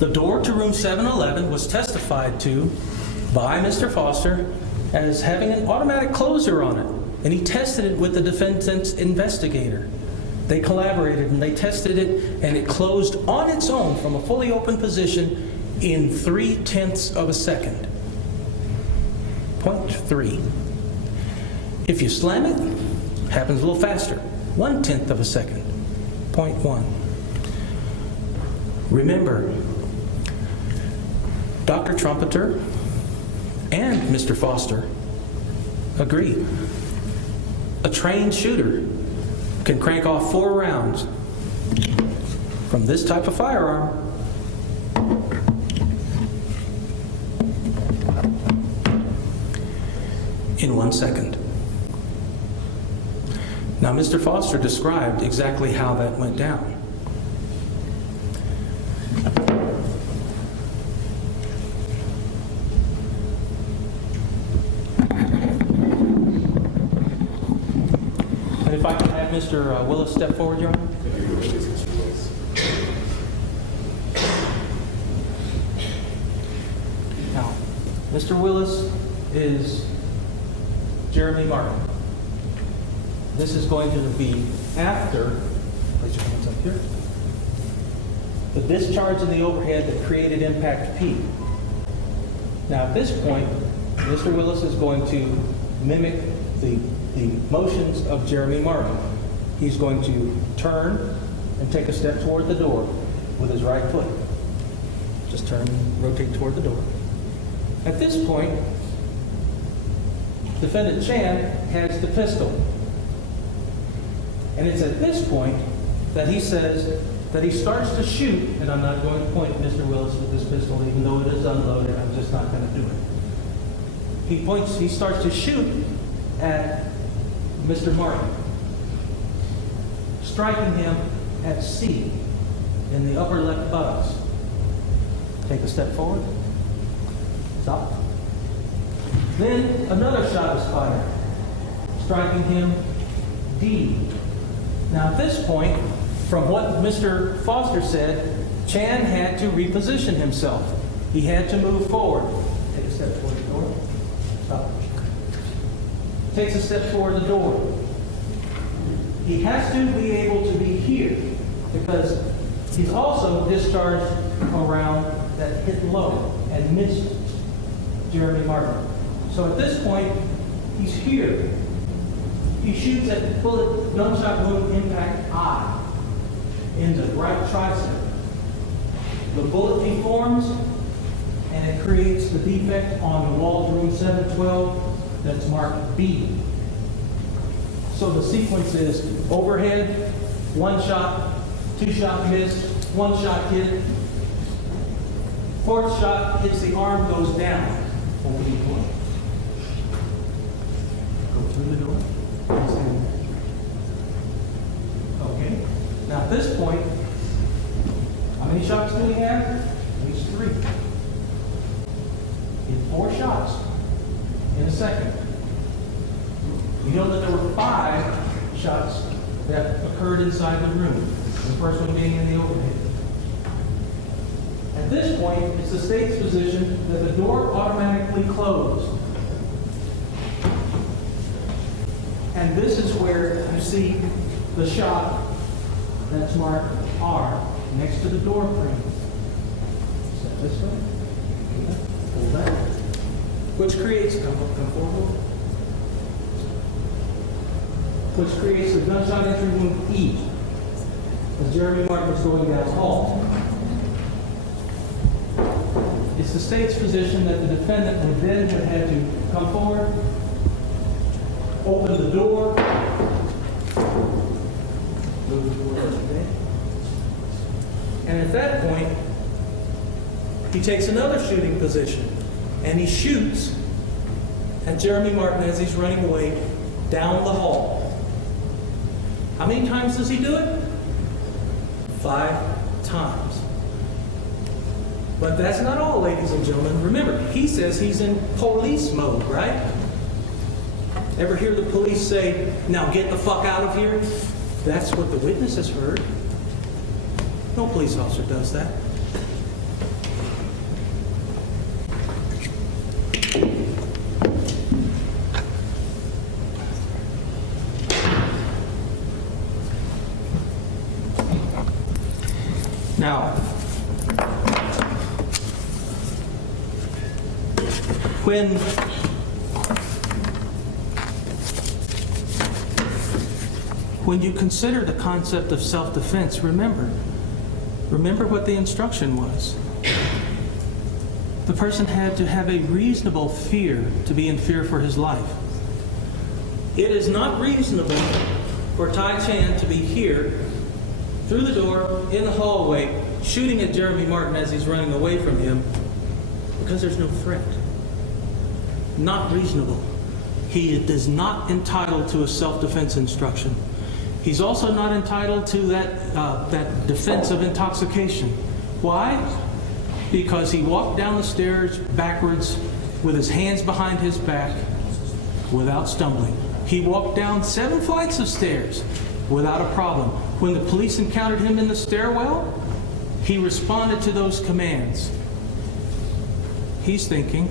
The door to room 711 was testified to by Mr. Foster as having an automatic closer on it, and he tested it with the defendant's investigator. They collaborated and they tested it, and it closed on its own from a fully open position in 0.3 of a second. 0.3. If you slam it, it happens a little faster. 0.1 of a second. 0.1. Remember, Dr. Trumpeter and Mr. Foster agree. A trained shooter can crank off 4 rounds from this type of firearm in 1 second. Now, Mr. Foster described exactly how that went down. And if I can have Mr. Willis step forward, Your Honor. Now, Mr. Willis is Jeremy Martin. This is going to be after, place your hands up here, the discharge in the overhead that created impact P. Now, at this point, Mr. Willis is going to mimic the motions of Jeremy Martin. He's going to turn and take a step toward the door with his right foot. Just turn and rotate toward the door. At this point, Defendant Chan has the pistol. And it's at this point that he says that he starts to shoot, and I'm not going to point at Mr. Willis with this pistol, even though it is unloaded. I'm just not going to do it. He starts to shoot at Mr. Martin, striking him at C in the upper left buttocks. Take a step forward. Stop. Then another shot is fired, striking him D. Now at this point, from what Mr. Foster said, Chan had to reposition himself. He had to move forward. Take a step toward the door. Stop. Takes a step toward the door. He has to be able to be here because he's also discharged around that hit low and missed Jeremy Martin. So at this point, he's here. He shoots at bullet gunshot wound impact I into the right tricep. The bullet deforms and it creates the defect on the wall of room 712 that's marked B. So the sequence is overhead, one shot, two shot miss, one shot hit, fourth shot hits the arm, goes down. Over the door. Go through the door. Okay. Now at this point, how many shots do we have? At least 3. In 4 shots in a second. We know that there were 5 shots that occurred inside the room. The first one being in the overhead. At this point, it's the state's position that the door automatically closed. And this is where you see the shot that's marked R next to the door frame. Step this way. Pull that. Which creates, come forward. Which creates the gunshot entry wound E. As Jeremy Martin was going down the hall. It's the state's position that the defendant would then have had to come forward, open the door, move the door today. And at that point, he takes another shooting position and he shoots at Jeremy Martin as he's running away down the hall. How many times does he do it? 5 times. But that's not all, ladies and gentlemen. Remember, he says he's in police mode, right? Ever hear the police say, "Now get the fuck out of here"? That's what the witness has heard. No police officer does that. Now, when you consider the concept of self-defense, remember what the instruction was. The person had to have a reasonable fear to be in fear for his life. It is not reasonable for Tai Chan to be here, through the door, in the hallway, shooting at Jeremy Martin as he's running away from him, because there's no threat. Not reasonable. He is not entitled to a self-defense instruction. He's also not entitled to that defense of intoxication. Why? Because he walked down the stairs backwards with his hands behind his back without stumbling. He walked down 7 flights of stairs without a problem. When the police encountered him in the stairwell, he responded to those commands. He's thinking.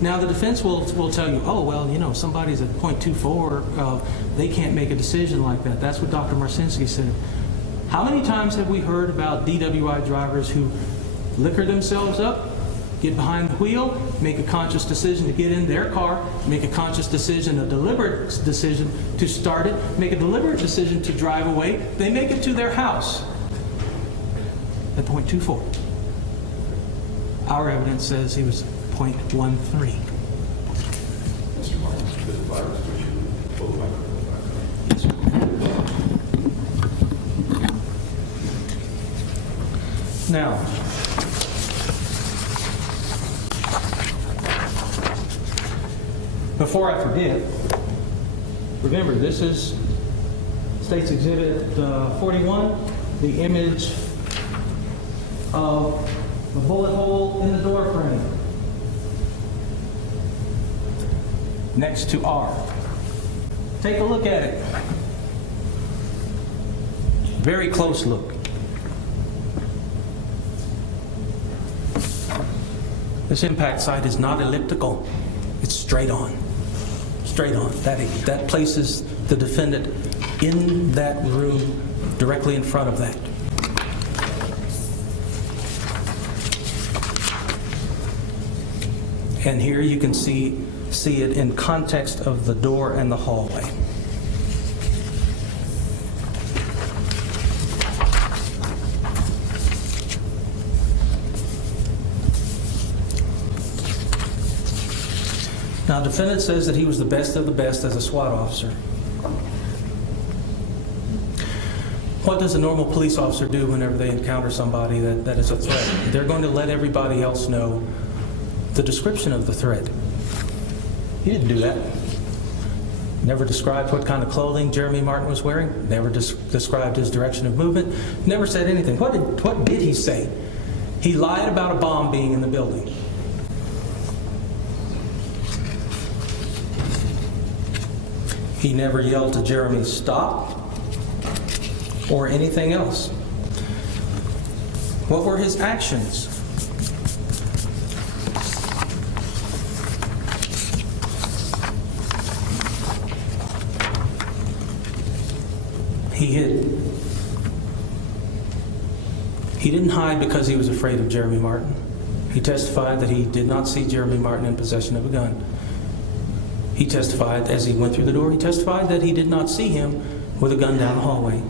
Now the defense will tell you, oh, well, you know, somebody's at .24, they can't make a decision like that. That's what Dr. Marcinski said. How many times have we heard about DWI drivers who liquor themselves up, get behind the wheel, make a conscious decision to get in their car, make a conscious decision, a deliberate decision to start it, make a deliberate decision to drive away. They make it to their house at .24. Our evidence says he was .13. Mr. Martin, the virus to you, both Now, before I forget, remember this is State's Exhibit 41, the image of the bullet hole in the door frame next to R. Take a look at it. Very close look. This impact site is not elliptical. It's straight on. Straight on. That places the defendant in that room directly in front of that. And here you can see it in context of the door and the hallway. Now, defendant says that he was the best of the best as a SWAT officer. What does a normal police officer do whenever they encounter somebody that is a threat? They're going to let everybody else know the description of the threat. He didn't do that. Never described what kind of clothing Jeremy Martin was wearing. Never described his direction of movement. Never said anything. What did he say? He lied about a bomb being in the building. He never yelled to Jeremy, "Stop," or anything else. What were his actions? He hid. He didn't hide because he was afraid of Jeremy Martin. He testified that he did not see Jeremy Martin in possession of a gun. He testified, as he went through the door, he testified that he did not see him with a gun down the hallway.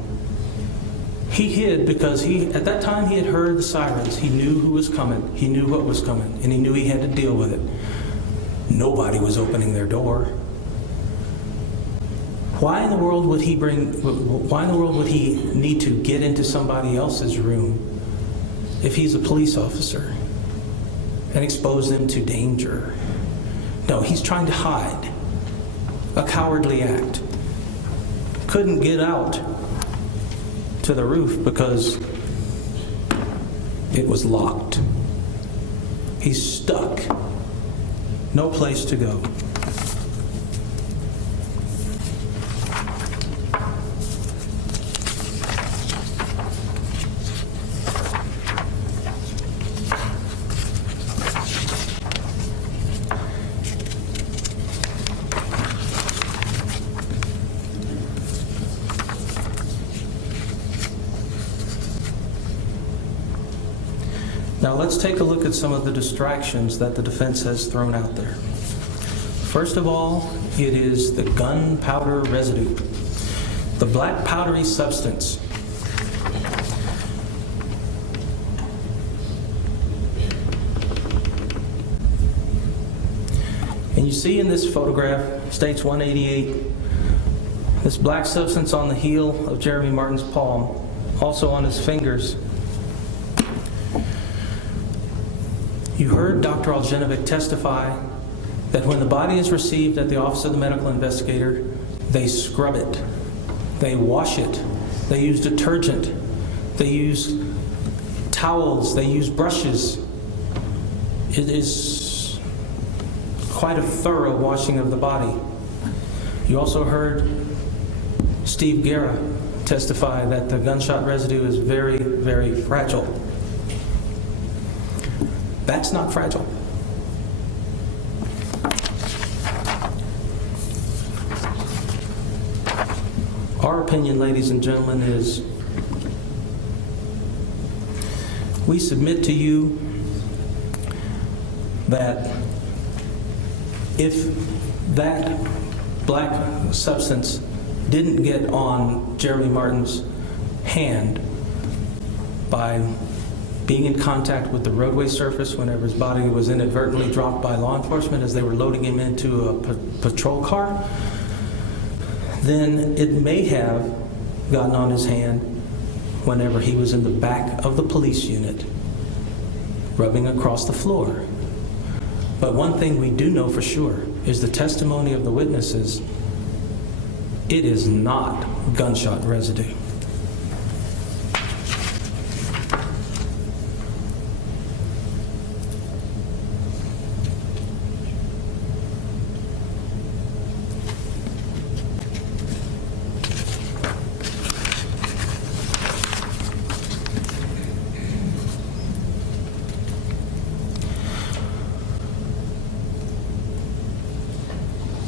He hid because at that time he had heard the sirens. He knew who was coming. He knew what was coming, and he knew he had to deal with it. Nobody was opening their door. Why in the world would he need to get into somebody else's room if he's a police officer and expose them to danger? No, he's trying to hide. A cowardly act. Couldn't get out to the roof because it was locked. He's stuck. No place to go. Now let's take a look at some of the distractions that the defense has thrown out there. First of all, it is the gunpowder residue, the black powdery substance. And you see in this photograph, States 188, this black substance on the heel of Jeremy Martin's palm, also on his fingers. You heard Dr. Aljenovic testify that when the body is received at the Office of the Medical Investigator, they scrub it They wash it. They use detergent. They use towels. They use brushes. It is quite a thorough washing of the body. You also heard Steve Guerra testify that the gunshot residue is very, very fragile. That's not fragile. Our opinion, ladies and gentlemen, is we submit to you that if that black substance didn't get on Jeremy Martin's hand by being in contact with the roadway surface whenever his body was inadvertently dropped by law enforcement as they were loading him into a patrol car, then it may have gotten on his hand whenever he was in the back of the police unit, rubbing across the floor. But one thing we do know for sure is the testimony of the witnesses. It is not gunshot residue.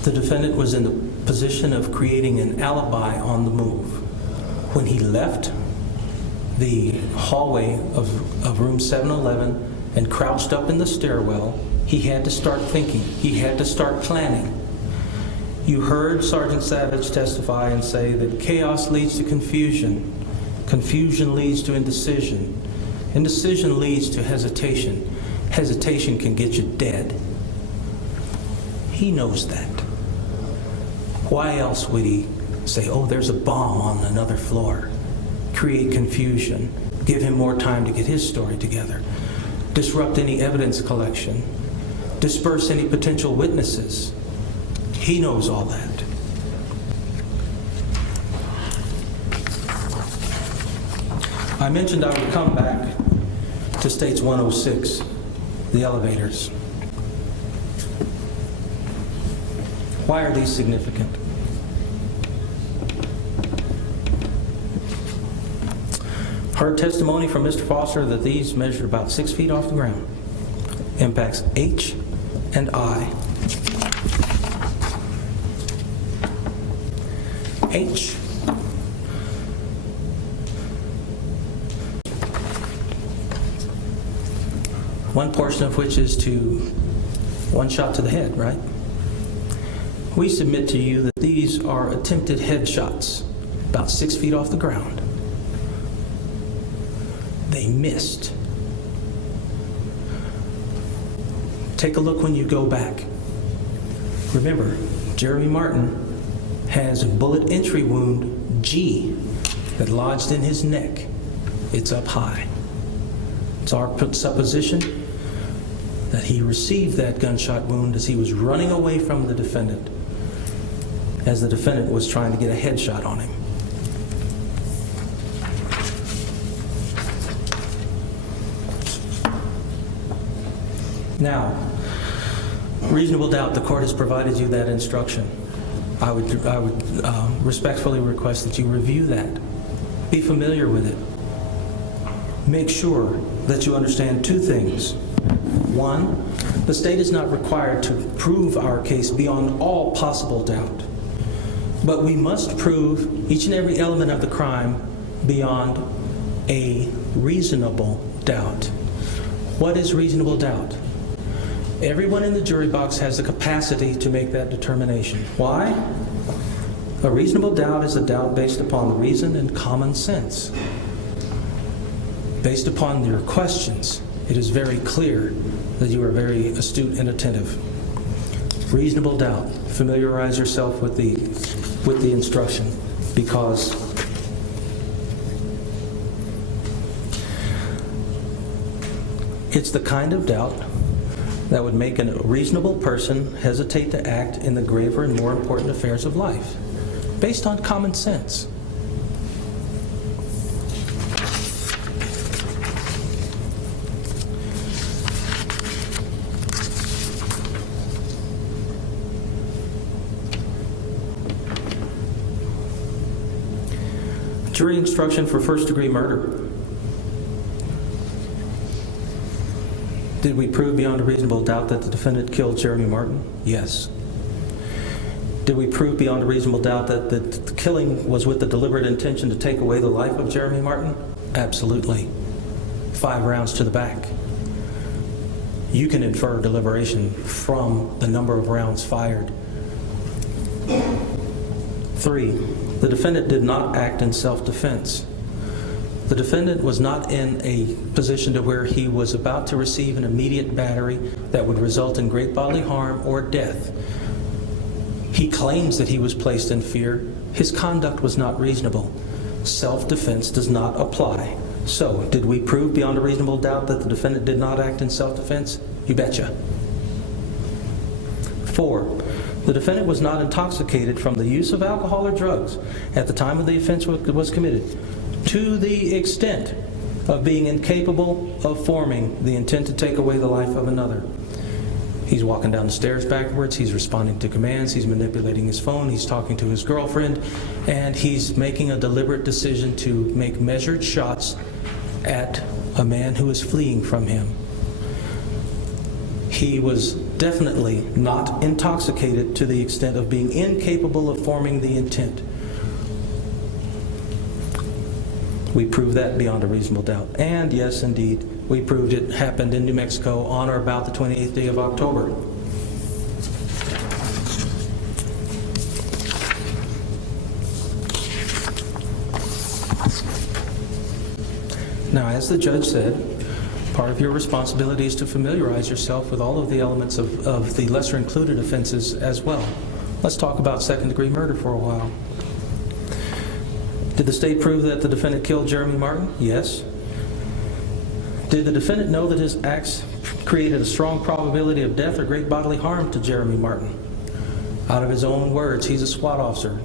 The defendant was in the position of creating an alibi on the move. When he left the hallway of room 711 and crouched up in the stairwell, he had to start thinking. He had to start planning. You heard Sergeant Savage testify and say that chaos leads to confusion. Confusion leads to indecision. Indecision leads to hesitation. Hesitation can get you dead. He knows that. Why else would he say, oh, there's a bomb on another floor? Create confusion. Give him more time to get his story together. Disrupt any evidence collection. Disperse any potential witnesses. He knows all that. I mentioned I would come back to States 106, the elevators. Why are these significant? Heard testimony from Mr. Foster that these measured about 6 feet off the ground. Impacts H and I. H. One portion of which is to one shot to the head, right? We submit to you that these are attempted headshots, about 6 feet off the ground. They missed. Take a look when you go back. Remember, Jeremy Martin has a bullet entry wound, G, that lodged in his neck. It's up high. It's our supposition that he received that gunshot wound as he was running away from the defendant, as the defendant was trying to get a headshot on him. Now, reasonable doubt, the court has provided you that instruction. I would respectfully request that you review that. Be familiar with it. Make sure that you understand two things. One, the state is not required to prove our case beyond all possible doubt. But we must prove each and every element of the crime beyond a reasonable doubt. What is reasonable doubt? Everyone in the jury box has the capacity to make that determination. Why? A reasonable doubt is a doubt based upon reason and common sense. Based upon your questions, it is very clear that you are very astute and attentive. Reasonable doubt. Familiarize yourself with the instruction, because it's the kind of doubt that would make a reasonable person hesitate to act in the graver and more important affairs of life, based on common sense. Jury instruction for first-degree murder. Did we prove beyond a reasonable doubt that the defendant killed Jeremy Martin? Yes. Did we prove beyond a reasonable doubt that the killing was with the deliberate intention to take away the life of Jeremy Martin? Absolutely. 5 rounds to the back. You can infer deliberation from the number of rounds fired. 3, the defendant did not act in self-defense. The defendant was not in a position to where he was about to receive an immediate battery that would result in great bodily harm or death. He claims that he was placed in fear. His conduct was not reasonable. Self-defense does not apply. So, did we prove beyond a reasonable doubt that the defendant did not act in self-defense? You betcha. 4, the defendant was not intoxicated from the use of alcohol or drugs at the time of the offense was committed, to the extent of being incapable of forming the intent to take away the life of another. He's walking down the stairs backwards, he's responding to commands, he's manipulating his phone, he's talking to his girlfriend, and he's making a deliberate decision to make measured shots at a man who is fleeing from him. He was definitely not intoxicated to the extent of being incapable of forming the intent. We proved that beyond a reasonable doubt. And yes, indeed, we proved it happened in New Mexico on or about the 28th day of October. Now, as the judge said, part of your responsibility is to familiarize yourself with all of the elements of the lesser included offenses as well. Let's talk about second-degree murder for a while. Did the state prove that the defendant killed Jeremy Martin? Yes. Did the defendant know that his acts created a strong probability of death or great bodily harm to Jeremy Martin? Out of his own words, he's a SWAT officer,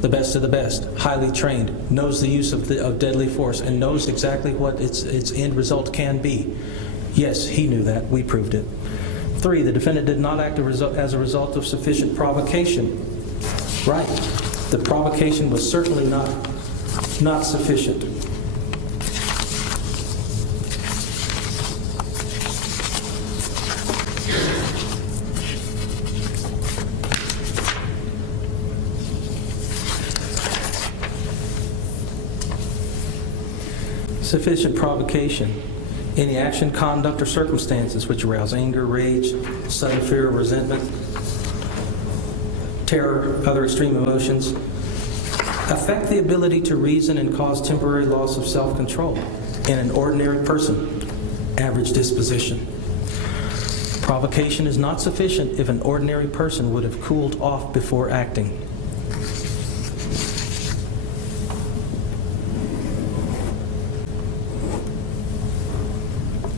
the best of the best, highly trained, knows the use of deadly force, and knows exactly what its end result can be. Yes, he knew that. We proved it. 3, the defendant did not act as a result of sufficient provocation. Right. The provocation was certainly not sufficient. Sufficient provocation. Any action, conduct, or circumstances which arouse anger, rage, sudden fear, resentment, terror, other extreme emotions, affect the ability to reason and cause temporary loss of self-control in an ordinary person, average disposition. Provocation is not sufficient if an ordinary person would have cooled off before acting.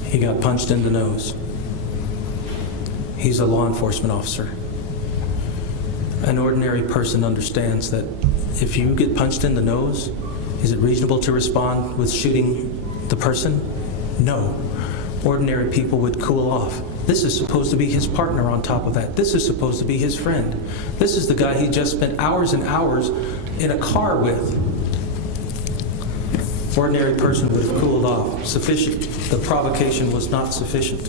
He got punched in the nose. He's a law enforcement officer. An ordinary person understands that if you get punched in the nose, is it reasonable to respond with shooting the person? No. Ordinary people would cool off. This is supposed to be his partner on top of that. This is supposed to be his friend. This is the guy he just spent hours and hours in a car with. Ordinary person would have cooled off. Sufficient. The provocation was not sufficient.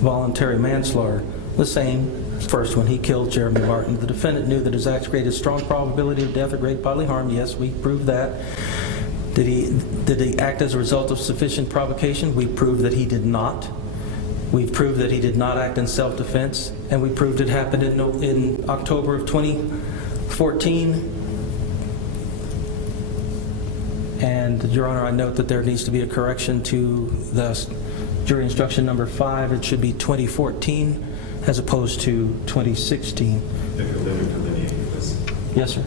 Voluntary manslaughter, the same. First, when he killed Jeremy Martin, the defendant knew that his acts created strong probability of death or great bodily harm. Yes, we proved that. Did he act as a result of sufficient provocation? We proved that he did not. We've proved that he did not act in self-defense, and we proved it happened in October of 2014. And, Your Honor, I note that there needs to be a correction to the jury instruction number 5. It should be 2014 as opposed to 2016. If you'll delineate this. Yes, sir.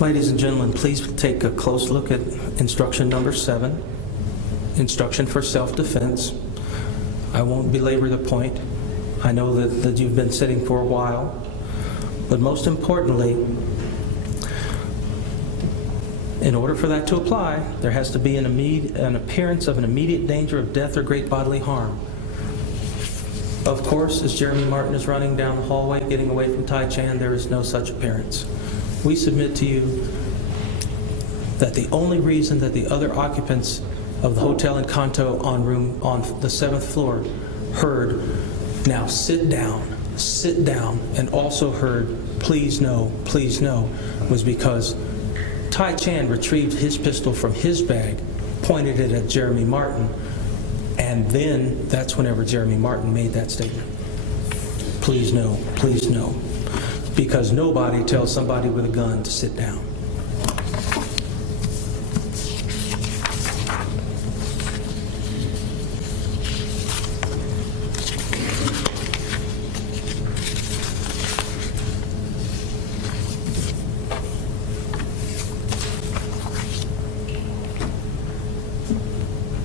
Ladies and gentlemen, please take a close look at instruction number 7, instruction for self-defense. I won't belabor the point. I know that you've been sitting for a while, but most importantly, in order for that to apply, there has to be an appearance of an immediate danger of death or great bodily harm. Of course, as Jeremy Martin is running down the hallway, getting away from Tai Chan, there is no such appearance. We submit to you that the only reason that the other occupants of the Hotel Encanto on the 7th floor heard, "Now sit down," and also heard, please no," was because Tai Chan retrieved his pistol from his bag, pointed it at Jeremy Martin, and then that's whenever Jeremy Martin made that statement. Please no," because nobody tells somebody with a gun to sit down.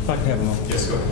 If I can have a moment. Yes, go ahead.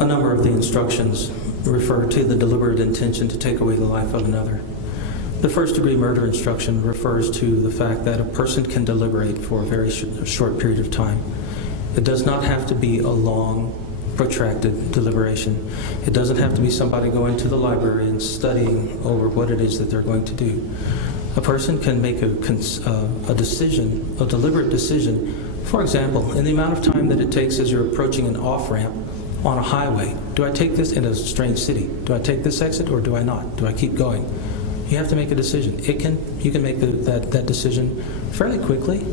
A number of the instructions refer to the deliberate intention to take away the life of another. The first-degree murder instruction refers to the fact that a person can deliberate for a very short period of time. It does not have to be a long, protracted deliberation. It doesn't have to be somebody going to the library and studying over what it is that they're going to do. A person can make a decision, a deliberate decision, for example, in the amount of time that it takes as you're approaching an off-ramp on a highway. Do I take this in a strange city? Do I take this exit or do I not? Do I keep going? You have to make a decision. You can make that decision fairly quickly,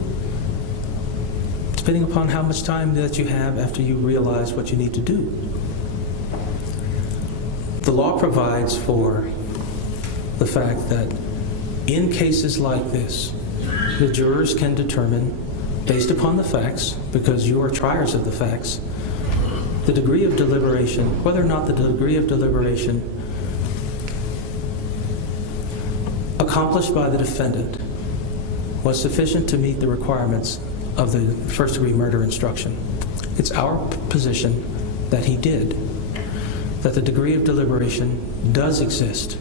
depending upon how much time that you have after you realize what you need to do. The law provides for the fact that in cases like this, the jurors can determine, based upon the facts, because you are triers of the facts, the degree of deliberation, whether or not the degree of deliberation accomplished by the defendant was sufficient to meet the requirements of the first-degree murder instruction. It's our position that he did, that the degree of deliberation does exist.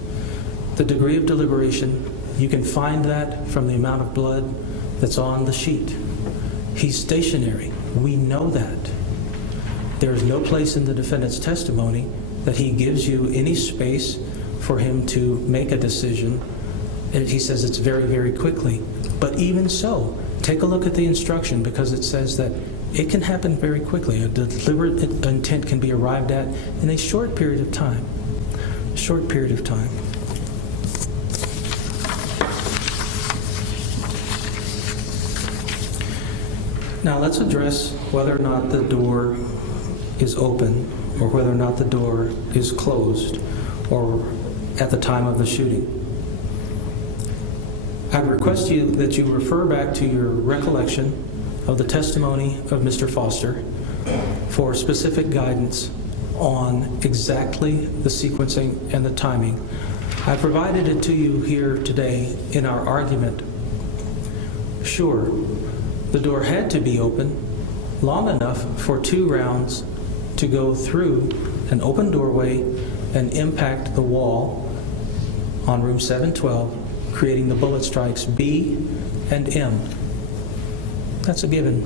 The degree of deliberation, you can find that from the amount of blood that's on the sheet. He's stationary. We know that. There is no place in the defendant's testimony that he gives you any space for him to make a decision. And he says it's very, very quickly. But even so, take a look at the instruction, because it says that it can happen very quickly. A deliberate intent can be arrived at in a short period of time. Short period of time. Now let's address whether or not the door is open or whether or not the door is closed or at the time of the shooting. I request you that you refer back to your recollection of the testimony of Mr. Foster for specific guidance on exactly the sequencing and the timing. I provided it to you here today in our argument. Sure, the door had to be open long enough for 2 rounds to go through an open doorway and impact the wall on room 712, creating the bullet strikes B and M. That's a given.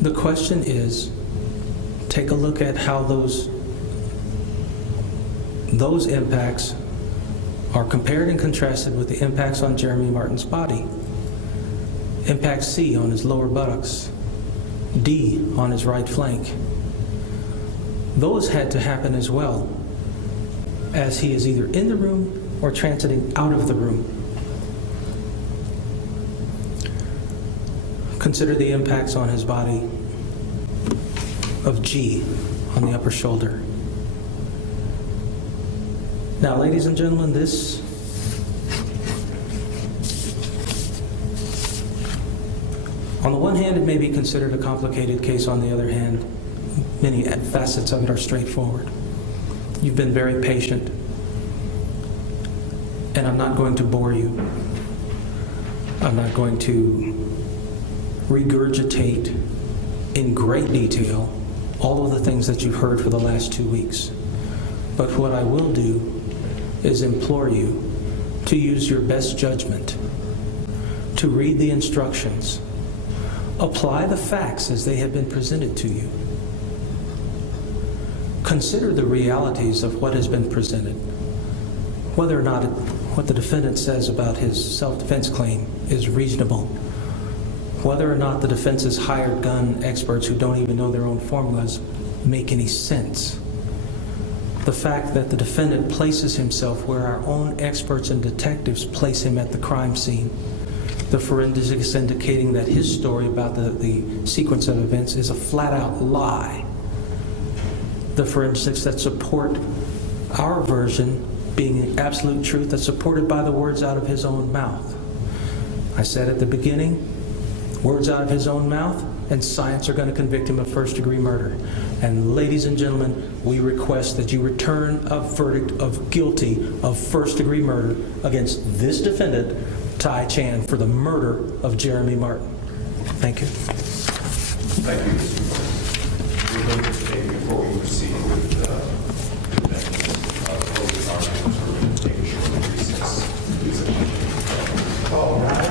The question is, take a look at how those impacts are compared and contrasted with the impacts on Jeremy Martin's body. Impact C on his lower buttocks, D on his right flank. Those had to happen as well, as he is either in the room or transiting out of the room. Consider the impacts on his body of G on the upper shoulder. Now, ladies and gentlemen, this on the one hand, it may be considered a complicated case. On the other hand, many facets of it are straightforward. You've been very patient, and I'm not going to bore you. I'm not going to regurgitate in great detail all of the things that you've heard for the last 2 weeks. But what I will do is implore you to use your best judgment, to read the instructions, apply the facts as they have been presented to you. Consider the realities of what has been presented, whether or not what the defendant says about his self-defense claim is reasonable, whether or not the defense's hired gun experts who don't even know their own formulas make any sense. The fact that the defendant places himself where our own experts and detectives place him at the crime scene. The forensics indicating that his story about the sequence of events is a flat-out lie. The forensics that support our version being absolute truth that's supported by the words out of his own mouth. I said at the beginning, words out of his own mouth, and science are going to convict him of first-degree murder. And ladies and gentlemen, we request that you return a verdict of guilty of first-degree murder against this defendant, Tai Chan, for the murder of Jeremy Martin. Thank you. Thank you, Mr. We're going to take, before we proceed with the defendant's closing arguments, we're going to take a short recess. All right.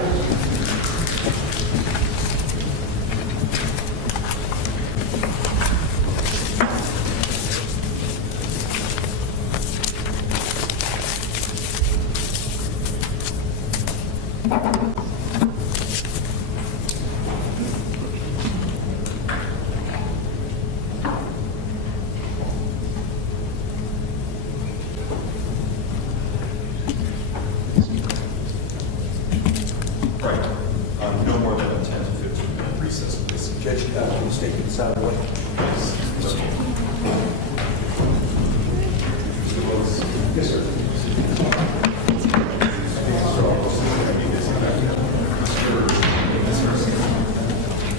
No more than a 10 to 15 minute recess, please. Judge, can you stay inside the way? Yes, sir.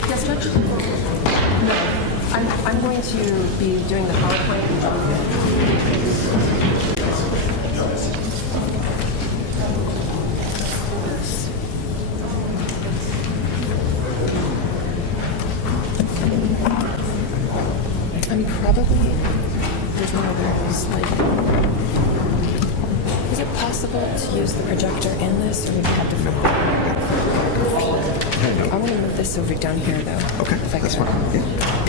Yes, Judge? No, I'm going to be doing the PowerPoint. Probably there's one of those, like, is it possible to use the projector in this, or would you have to I want to move this over down here, though. Okay, if I that's could. fine. Yeah.